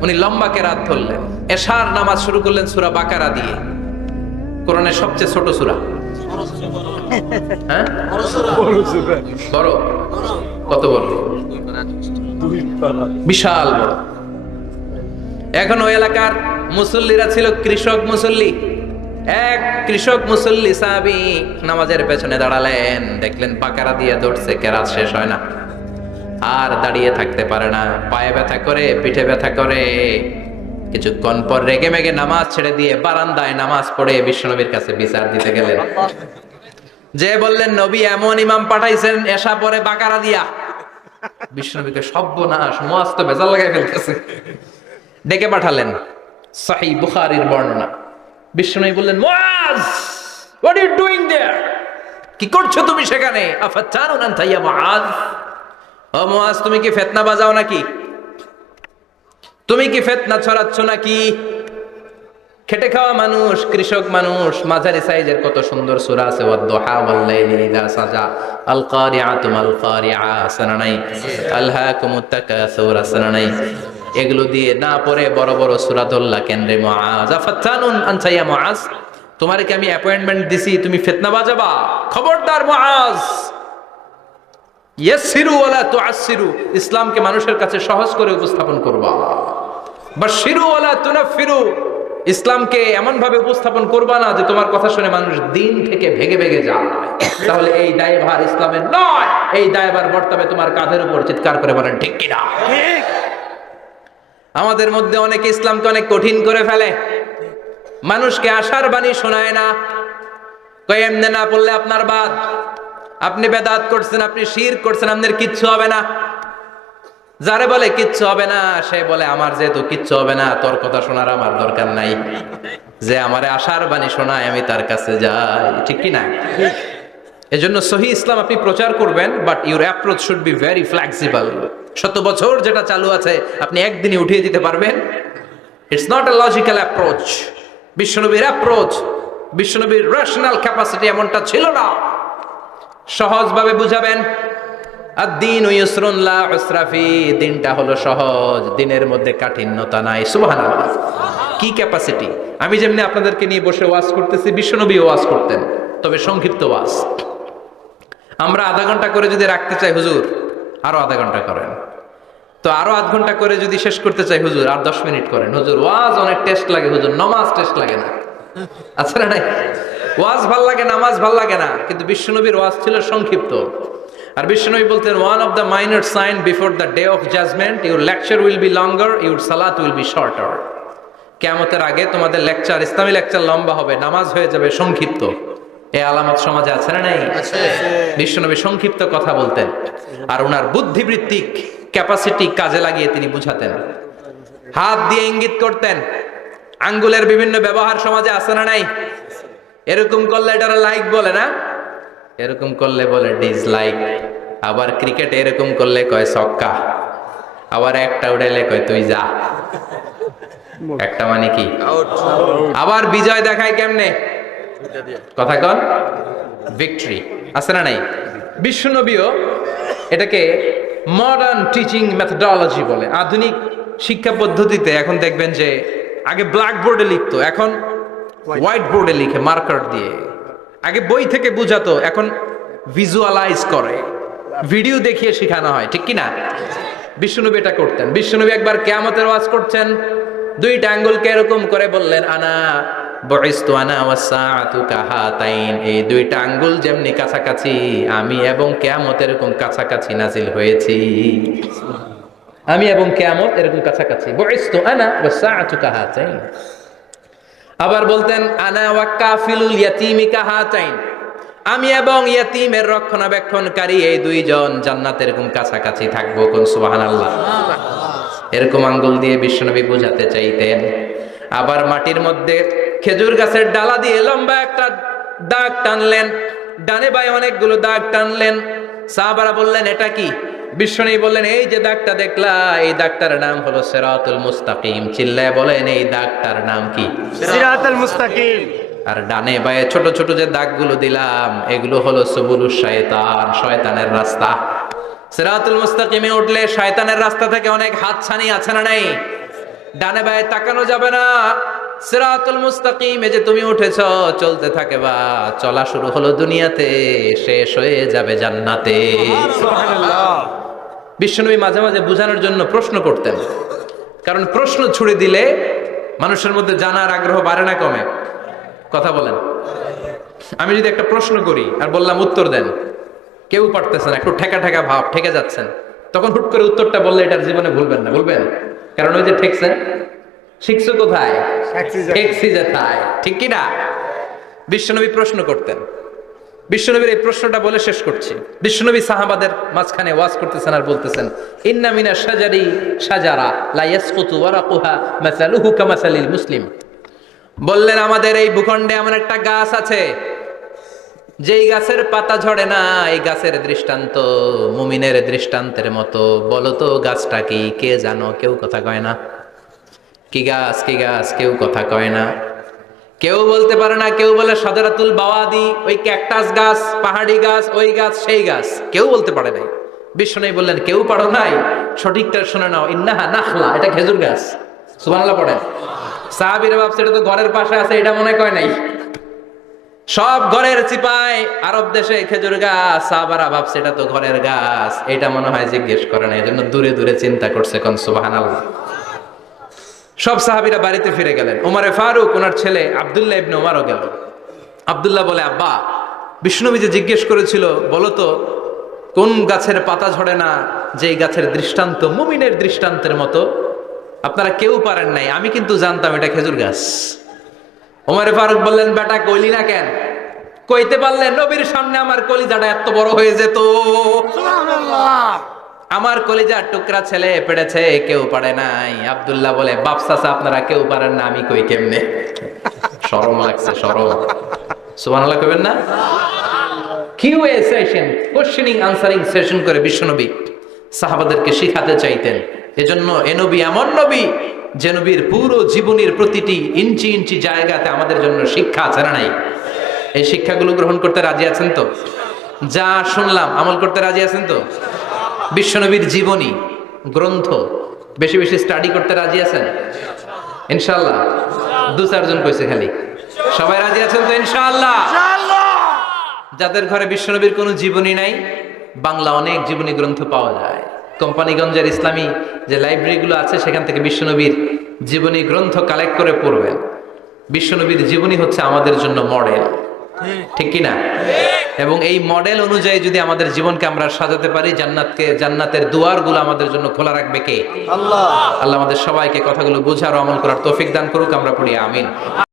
উনি লম্বা কেরাত ধরলেন। এশার নামাজ শুরু করলেন সূরা বাকারা দিয়ে, কোরআনের সবচেয়ে ছোট সূরা। হ্যাঁ, বড়। কত বড়? বিশাল বড়। এখন ওই এলাকার মুসল্লিরা ছিল কৃষক মুসল্লি। এক কৃষক মুসল্লি সাহাবী নামাজের পেছনে দাঁড়ালেন, দেখলেন বাকারা দিয়ে ধরছে, কেরাত শেষ হয় না, আর দাঁড়িয়ে থাকতে পারে না, পায়ে ব্যথা করে, পিঠে ব্যথা করে। কিছুক্ষণ পর রেগে মেগে নামাজ ছেড়ে দিয়ে বারান্দায় নামাজ পড়ে বিশ্বনবীর কাছে বিচার দিতে গেলেন। যে বললেন, নবী এমন ইমাম পাঠাইছেন এশা পরে বাকারা দিয়া। বিশ্বনবীকে সর্বনাশ, মুআয তো ভেজাল লাগাই ফেলতেছে। ডেকে পাঠালেন, সহিহ বুখারীর বর্ণনা। বিশ্বনবী বললেন, মুআয, what are you doing there? কি করছো তুমি সেখানে? আফাতানুন আনতা ইয়া মুআয, ও মুআয, তুমি কি ফিতনা বাজাও নাকি? তুমি কি ফিতনা ছড়াচ্ছ নাকি? খেটে খাওয়া মানুষ, কৃষক মানুষ, মাঝারি সাইজের কত সুন্দর সূরা আছে, ওয়াদ-দুহা ওয়াল-লাইলি ইযা সাজা, আল কারিআতু মাল কারিআ, সানানাই, আলহাকুমুত তাকাসুর, সানানাই। এগুলো দিয়ে না পড়ে বড় বড় সূরা ধরলা কেন রে মুআয? আফাতানুন আনতা ইয়া মুআয, তোমারে কি আমি অ্যাপয়েন্টমেন্ট দিছি তুমি ফিতনা বাজাবা? খবরদার মুআয, ইয়াসসিরু ওয়ালা তুআসসিরু, ইসলামকে মানুষের কাছে সহজ করে উপস্থাপন করবা। বাশশিরু ওয়ালা তুনাফফিরু, ইসলামকে এমন ভাবে উপস্থাপন করবা না যে তোমার কথা শুনে মানুষ দিন থেকে ভেগে ভেগে যায়। তাহলে এই দায়ভার ইসলামের নয়, এই দায়ভার বর্তাবে তোমার কাঁধের উপর। চিৎকার করে বলেন ঠিক কিনা? ঠিক। আমাদের মধ্যে অনেকে ইসলামকে অনেক কঠিন করে ফেলে, মানুষকে আশার বাণী শোনায় না, কয় এমনি না পড়লে আপনার বাদ, আপনি বেদাত করছেন, আপনি শিরক করছেন, আপনার কিচ্ছু হবে না। যারে বলে কিচ্ছু হবে না, সে বলে আমার যেহেতু কিচ্ছু হবে না, তোর কথা শোনার আমার দরকার নাই, যে আমারে আশার বাণী শোনায় আমি তার কাছে যাই, ঠিক কি না? এজন্য সহি ইসলাম আপনি প্রচার করবেন, but your approach should be very flexible. 100 বছর যেটা চালু আছে আপনি একদিনে উঠিয়ে দিতে পারবেন? It's not a logical approach. বিশ্বনবীর অ্যাপ্রোচ, বিশ্বনবীর রেশনাল ক্যাপাসিটি এমনটা ছিল না। সহজভাবে বুঝাবেন। আদ-দীন ইউসরুন লা উসরা ফি, দিনটা হলো সহজ, দিনের মধ্যে কাঠিন্যতা নাই। সুবহানাল্লাহ। কি ক্যাপাসিটি! আমি যেমনি আপনাদেরকে নিয়ে বসে ওয়াজ করতেছি, বিশ্বনবী ওয়াজ করতেন, তবে সংক্ষিপ্ত ওয়াজ। আমরা আধা ঘন্টা করে যদি রাখতে চাই, হুজুর আরো আধা ঘন্টা করেন, তো আরো আধ ঘন্টা করে যদি শেষ করতে চাই, হুজুর আর 10 মিনিট করেন। হুজুর ওয়াজ অনেক টেস্ট লাগে, হুজুর নামাজ টেস্ট লাগে না। আচ্ছা না নাই? ওয়াজ ভাল লাগে, নামাজ ভাল লাগে না, কিন্তু বিশ্বনবীর ওয়াজ ছিল সংক্ষিপ্ত। আর বিশ্বনবী বলতেন, one of the minor sign before the day of judgment, your lecture will be longer, your সালাত উইল বি শর্টার। কিয়ামতের আগে তোমাদের লেকচার, ইসলামী লেকচার লম্বা হবে, নামাজ হয়ে যাবে সংক্ষিপ্ত। এই আলামত সমাজে আছে না নাই? বিশ্বনবী সংক্ষিপ্ত কথা বলতেন, আর ওনার বুদ্ধিবৃত্তিক ক্যাপাসিটি কাজে লাগিয়ে তিনি বুঝাতেন। হাত দিয়ে ইঙ্গিত করতেন, আঙ্গুলের বিভিন্ন ব্যবহার সমাজে আছে না নাই? এরকম করলে এটারা লাইক বলে না, এরকম করলে বলে ডিসলাইক। আবার ক্রিকেটে এরকম করলে কয় ছক্কা, আবার একটা উড়াইলে কয় তুই যা। একটা মানে কি? আবার বিজয় দেখায় কেমনে? কথা কন, ভিক্টরি। আছে না নাই? বিশ্বনবীও এটাকে মডার্ন টিচিং মেথডোলজি বলে। আধুনিক শিক্ষা পদ্ধতিতে এখন দেখবেন যে আগে ব্ল্যাক বোর্ডে লিখতো, এখন হোয়াইট বোর্ডে লিখে মার্কার দিয়ে। আগে বই থেকে বুঝাতো, এখন ভিজুয়ালাইজ করে, ভিডিও দেখিয়ে শেখানো হয়, ঠিক কি না? বিশ্বনবী এটা করতেন। বিশ্বনবী একবার কিয়ামতের ওয়াজ করছেন, দুইটা আঙ্গুলকে এরকম করে বললেন, আনা বুইসতু আনা ওয়াস সাআতু কাহাতাইন, এই দুইটা আঙ্গুল যেমনি কাছাকাছি, আমি এবং কিয়ামত এরকম কাছাকাছি নাজিল হয়েছি। আমি এবং কিয়ামত এরকম কাছাকাছি। বুইসতু আনা ওয়াস সাআতু কাহাতাইন। আবার বলতেন, আনা ওয়া কাফিলুল ইয়াতীমি কাহাতাইন, আমি এবং ইয়াতীমের রক্ষণাবেক্ষণকারী এই দুইজন জান্নাতে এরকম কাছাকাছি থাকবো। কোন সুবহানাল্লাহ। এরকম আঙ্গুল দিয়ে বিশ্বনবী বোঝাতে চাইতেন। আবার মাটির মধ্যে খেজুর গাছের ডালা দিয়ে লম্বা একটা দাগ টানলেন, ডানে বায়ে অনেকগুলো দাগ টানলেন। সাহাবারা বললেন, এটা কি? বিশ্বনবী বললেন, এই যে দাগটা দেখলা, এই দাগটার নাম হলো সিরাতুল মুস্তাকিম। চিল্লায় বলেন, এই দাগটার নাম কি? সিরাতুল মুস্তাকিম। আর ডানে বায়ে ছোট ছোট যে দাগগুলো দিলাম, এগুলো হলো সুবুলুশ শায়তান, শয়তানের রাস্তা। সিরাতুল মুস্তাকিমে উঠলে শয়তানের রাস্তা থেকে অনেক হাতছানি আছে না নাই? ডানে বায়ে তাকানো যাবে না। সিরাতুল মুস্তাকিমে যে তুমি উঠেছ, চলতে থাকে বা চলা শুরু হলো দুনিয়াতে, শেষ হয়ে যাবে জান্নাতে। সুবহানাল্লাহ। বিশ্বনবী মাঝে মাঝে বোঝানোর জন্য প্রশ্ন করতেন, কারণ প্রশ্ন ছুড়ে দিলে মানুষের মধ্যে জানার আগ্রহ বাড়ে না কমে? কথা বলেন। আমি যদি একটা প্রশ্ন করি আর বললাম উত্তর দেন, কেউ পারতেছেন, একটু ঠেকা ঠেকা ভাব, ঠেকে যাচ্ছেন, তখন হুট করে উত্তরটা বললে এটার জীবনে ভুলবেন না, বলবেন? কারণ ওই যে ঠেকছেন, শিখছো কোথায়? ঠেকছি যেথায়, ঠিক কি না? বিশ্বনবী প্রশ্ন করতেন। বিশ্বনবীর এই প্রশ্নটা বলে শেষ করছি। বিশ্বনবী সাহাবাদের মাঝখানে ওয়াজ করতেছেন আর বলতেছেন, ইন্না মিনা শাজারি শাজারা লা ইয়াসকুতু ওয়ারাকুহা মাসালুহু কামাসালিল মুসলিম। বললেন, আমাদের এই ভূখণ্ডে এমন একটা গাছ আছে, যেই গাছের পাতা ঝরে না, এই গাছের দৃষ্টান্ত মুমিনের দৃষ্টান্তের মতো। বলো তো গাছটা কি? কে জানো? কেউ কথা কয় না। কি গাছ? কি গাছ? কেউ কথা কয় না, কেউ বলতে পারে না। কেউ বলে শাজারাতুল বাওয়াদি, ওই ক্যাকটাস গাছ, পাহাড়ি গাছ, ওই গাছ, সেই গাছ, কেউ বলতে পারে নাই। বিশ্বনবী বললেন, কেউ পারো নাই? সঠিকটা শুনে নাও, ইন্নাহা নাখলা, এটা খেজুর গাছ। সুবহানাল্লাহ পড়েন। সাহাবীরা ভাবছে এটা তো ঘরের পাশে আছে, এটা মনে কয় নাই। সব ঘরের চিপায় আরব দেশে খেজুর গাছ, সাহাবারা ভাবছে এটা তো ঘরের গাছ, এটা মনে হয় জিজ্ঞেস করে না, এজন্য দূরে দূরে চিন্তা করছে। কোন সুবহানাল্লাহ। সব সাহাবীরা বাড়িতে ফিরে গেলেন। ওমরে ফারুক, ওনার ছেলে আব্দুল্লাহ ইবনে ওমরও গেল। আব্দুল্লাহ বলে, আব্বা, বিষ্ণুনবী যে জিজ্ঞেস করেছিল, বলো তো কোন গাছের পাতা ঝরে না, যেই গাছের দৃষ্টান্ত মুমিনের দৃষ্টান্তের মতো? আপনারা কেউ পারেন নাই, আমি কিন্তু জানতাম এটা খেজুর গাছ। ওমরে ফারুক বললেন, বেটা কইলি না কেন? কইতে পারলেন নবীর সামনে আমার কলিজাটা এত বড় হয়ে যেত। আমার কলিজার টুকরা ছেলে পেড়েছে, কেউ পারে নাই। আব্দুল্লাহ বলে, বাপ চাচা আপনারা কেউ পারেন না, আমি কই কেমনে? শরম লাগছে, শরম। সুবহানাল্লাহ কইবেন না? QA session, questioning answering session করে বিশ্বনবী সাহাবাদেরকে শিখাতে চাইতেন। এজন্য এ নবী এমন নবী যে নবীর পুরো জীবনের প্রতিটি ইঞ্চি ইঞ্চি জায়গাতে আমাদের জন্য শিক্ষা আছে না নাই? এই শিক্ষাগুলো গ্রহণ করতে রাজি আছেন তো? যা শুনলাম আমল করতে রাজি আছেন তো? বিশ্বনবীর জীবনী গ্রন্থ বেশি বেশি স্টাডি করতে রাজি আছেন ইনশাআল্লাহ? দু চারজন কইছে খালি। সবাই রাজি আছেন তো ইনশাআল্লাহ? যাদের ঘরে বিশ্বনবীর কোনো জীবনী নাই, বাংলা অনেক জীবনী গ্রন্থ পাওয়া যায়। কোম্পানিগঞ্জের ইসলামী যে লাইব্রেরিগুলো আছে সেখান থেকে বিশ্বনবীর জীবনী গ্রন্থ কালেক্ট করে পড়বেন। বিশ্বনবীর জীবনী হচ্ছে আমাদের জন্য মডেল, ঠিক কি না? এবং এই মডেল অনুযায়ী যদি আমাদের জীবনকে আমরা সাজাতে পারি, জান্নাতের দুয়ারগুলো আমাদের জন্য খোলা রাখবে কে? আল্লাহ। আল্লাহ আমাদের সবাইকে কথাগুলো বোঝার ও আমল করার তৌফিক দান করুক। আমরা পড়ি আমিন।